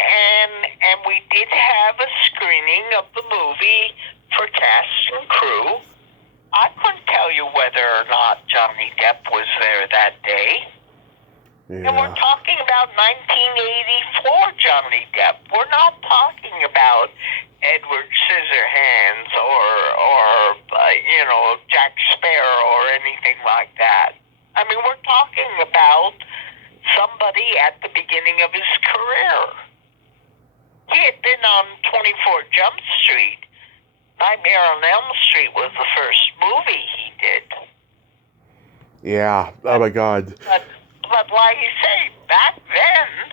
and we did have a screening of the movie for cast and crew. I couldn't tell you whether or not Johnny Depp was there that day. Yeah. And we're talking about 1984 Johnny Depp. We're not talking about Edward Scissorhands or you know, Jack Sparrow or anything like that. I mean, we're talking about somebody at the beginning of his career. He had been on 24 Jump Street. Nightmare on Elm Street was the first movie he did. Yeah. Oh, my God. But like you say, back then,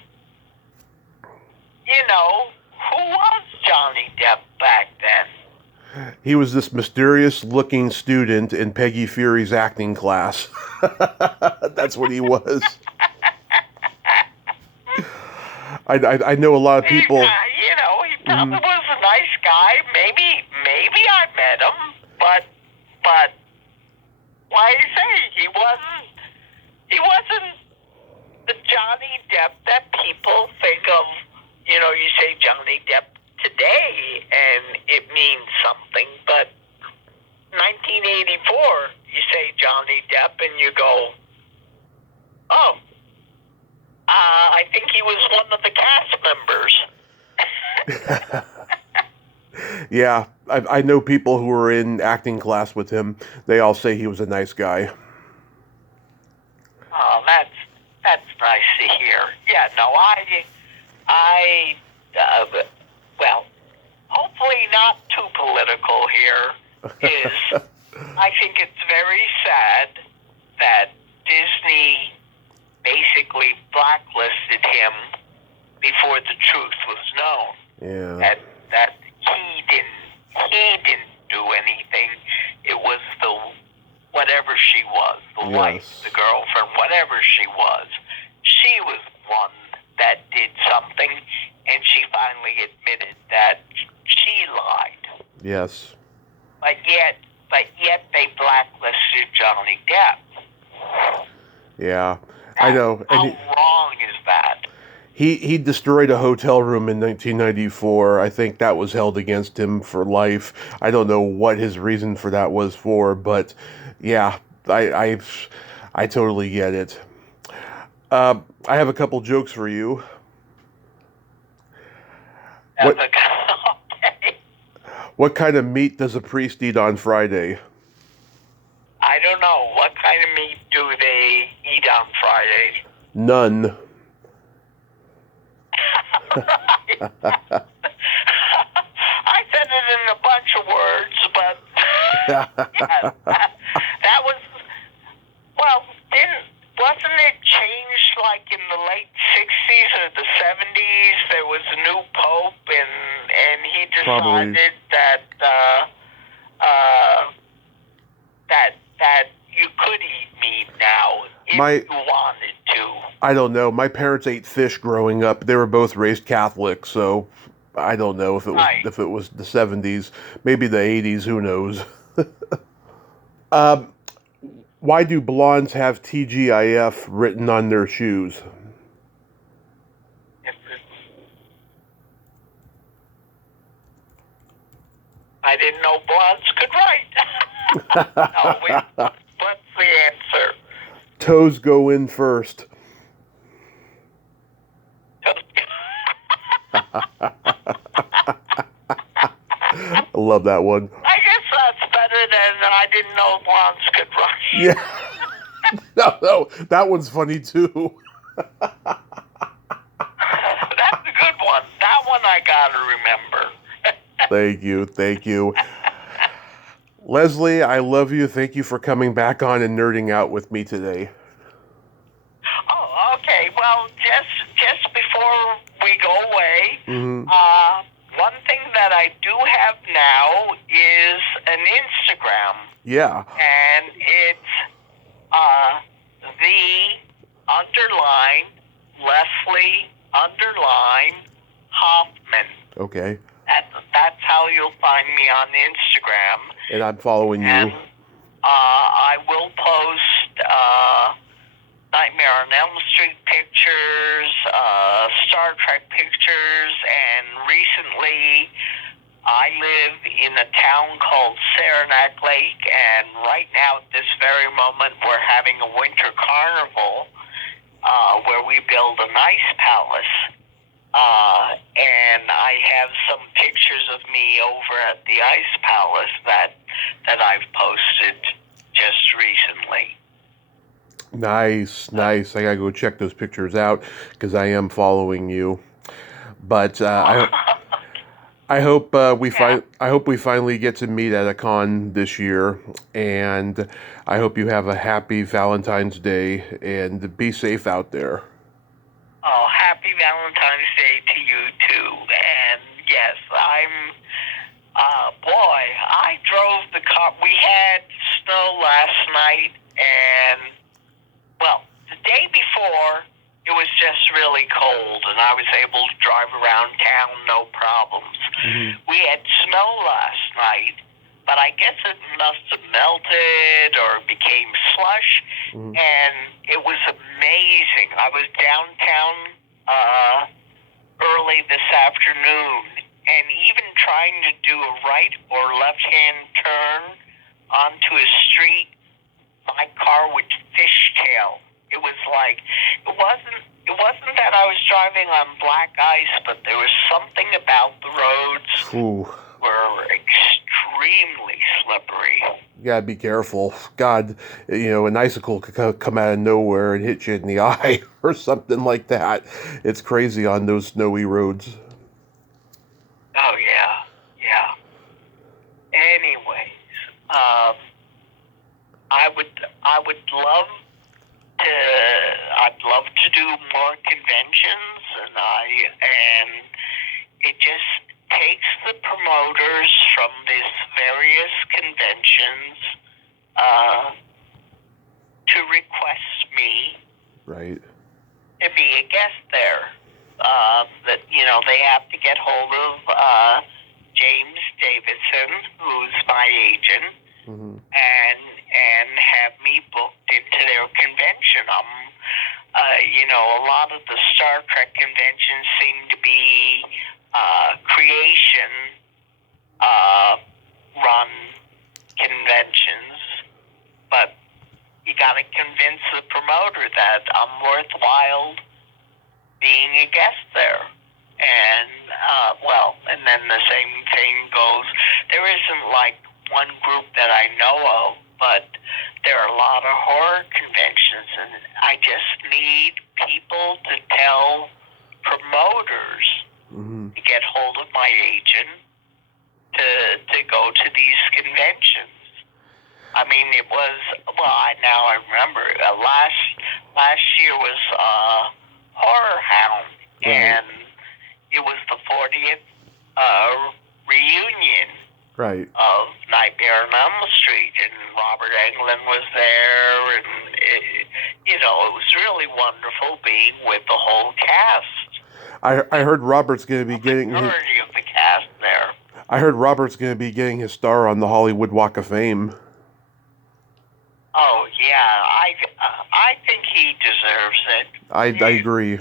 you know, who was Johnny Depp back then? He was this mysterious-looking student in Peggy Fury's acting class. That's what he was. I know a lot of people. He probably was a nice guy. Maybe I met him, but why do you say he wasn't the Johnny Depp that people think of. You say Johnny Depp today, and it means something, but 1984, you say Johnny Depp, and you go, oh, I think he was one of the cast members. Yeah, I know people who were in acting class with him. They all say he was a nice guy. Oh, that's nice to hear. Yeah, no, well, hopefully not too political here, I think it's very sad that Disney basically blacklisted him before the truth was known. Yeah. That he didn't do anything. It was the whatever she was, the wife, the girlfriend, whatever she was one that did something, and she finally admitted that she lied. Yes. But yet they blacklisted Johnny Depp. Yeah, I know. How wrong is that? He destroyed a hotel room in 1994. I think that was held against him for life. I don't know what his reason for that was for, but yeah, I totally get it. I have a couple jokes for you. Okay. What kind of meat does a priest eat on Friday? I don't know. What kind of meat do they eat on Friday? None. I said it in a bunch of words, but yeah, that was, well, wasn't it changed like in the late 60s or the 70s? There was a new pope, and he decided that you could eat meat now if you wanted to. I don't know. My parents ate fish growing up. They were both raised Catholic, so I don't know if it was the 70s, maybe the 80s. Who knows? Why do blondes have TGIF written on their shoes? I didn't know blondes could write. What's the answer? Toes go in first. I love that one. I guess that's better than I didn't know blondes could write. Yeah. No, that one's funny too. That's a good one. That one I gotta remember. Thank you. Leslie, I love you. Thank you for coming back on and nerding out with me today. Oh, okay. Well, just before we go away, one thing that I do have now is an Instagram. Yeah. And it's Leslie Hoffman. Okay. That's how you'll find me on Instagram. And I'm following you. And I will post Nightmare on Elm Street pictures, Star Trek pictures, and recently I live in a town called Saranac Lake, and right now at this very moment we're having a winter carnival where we build an ice palace. And I have some pictures of me over at the ice palace that I've posted just recently. Nice. I gotta go check those pictures out because I am following you. But I hope we finally get to meet at a con this year, and I hope you have a happy Valentine's Day and be safe out there. Oh, happy Valentine's Day to you too. And yes, I drove the car. We had snow last night, and well, the day before it was just really cold, and I was able to drive around town no problems. Mm-hmm. We had snow last night, but I guess it must have melted or became slush, and it was amazing. I was downtown early this afternoon, and even trying to do a right or left-hand turn onto a street, my car would fishtail. It was like, it wasn't that I was driving on black ice, but there was something about the roads were extremely slippery. You gotta be careful. God, an icicle could come out of nowhere and hit you in the eye or something like that. It's crazy on those snowy roads. Oh, yeah. Anyways, I'd love to do more conventions, and it just takes the promoters from these various conventions to request me, right, to be a guest there. That they have to get hold of James Davidson, who's my agent, and have me booked into their convention. A lot of the Star Trek conventions seem to be creation run conventions, but you got to convince the promoter that I'm worthwhile being a guest there. And and then the same thing goes. There isn't like one group that I know of, but there are a lot of horror conventions, and I just need people to tell promoters to get hold of my agent to go to these conventions. I mean, it was, now I remember, last year was Horror Hound, and it was the 40th reunion of Nightmare on Elm Street, and Robert Englund was there, and it was really wonderful being with the whole cast. I heard Robert's going to be getting the majority of the cast there. I heard Robert's going to be getting his star on the Hollywood Walk of Fame. Oh yeah, I think he deserves it. I agree.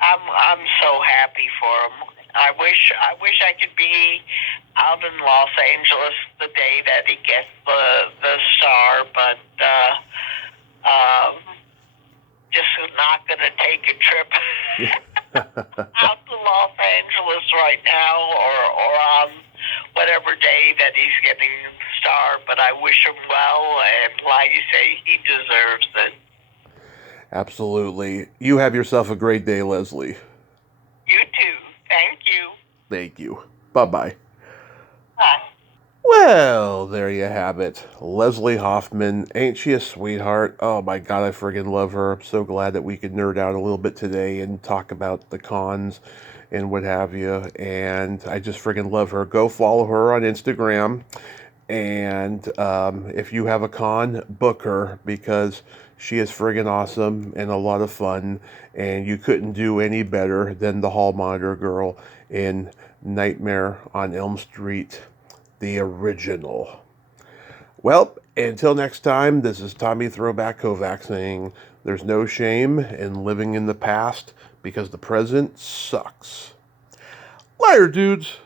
I'm so happy for him. I wish I could be out in Los Angeles the day that he gets the star, but just not going to take a trip out to Los Angeles right now, or on whatever day that he's getting the star. But I wish him well, and like you say, he deserves it. Absolutely. You have yourself a great day, Leslie. You too. Thank you. Thank you. Bye-bye. Bye. Well, there you have it. Leslie Hoffman. Ain't she a sweetheart? Oh my God, I friggin' love her. I'm so glad that we could nerd out a little bit today and talk about the cons and what have you. And I just friggin' love her. Go follow her on Instagram. And if you have a con, book her, because she is friggin' awesome and a lot of fun. And you couldn't do any better than the hall monitor girl in Nightmare on Elm Street, the original. Well, until next time, this is Tommy Throwback Kovac saying there's no shame in living in the past because the present sucks. Later, dudes.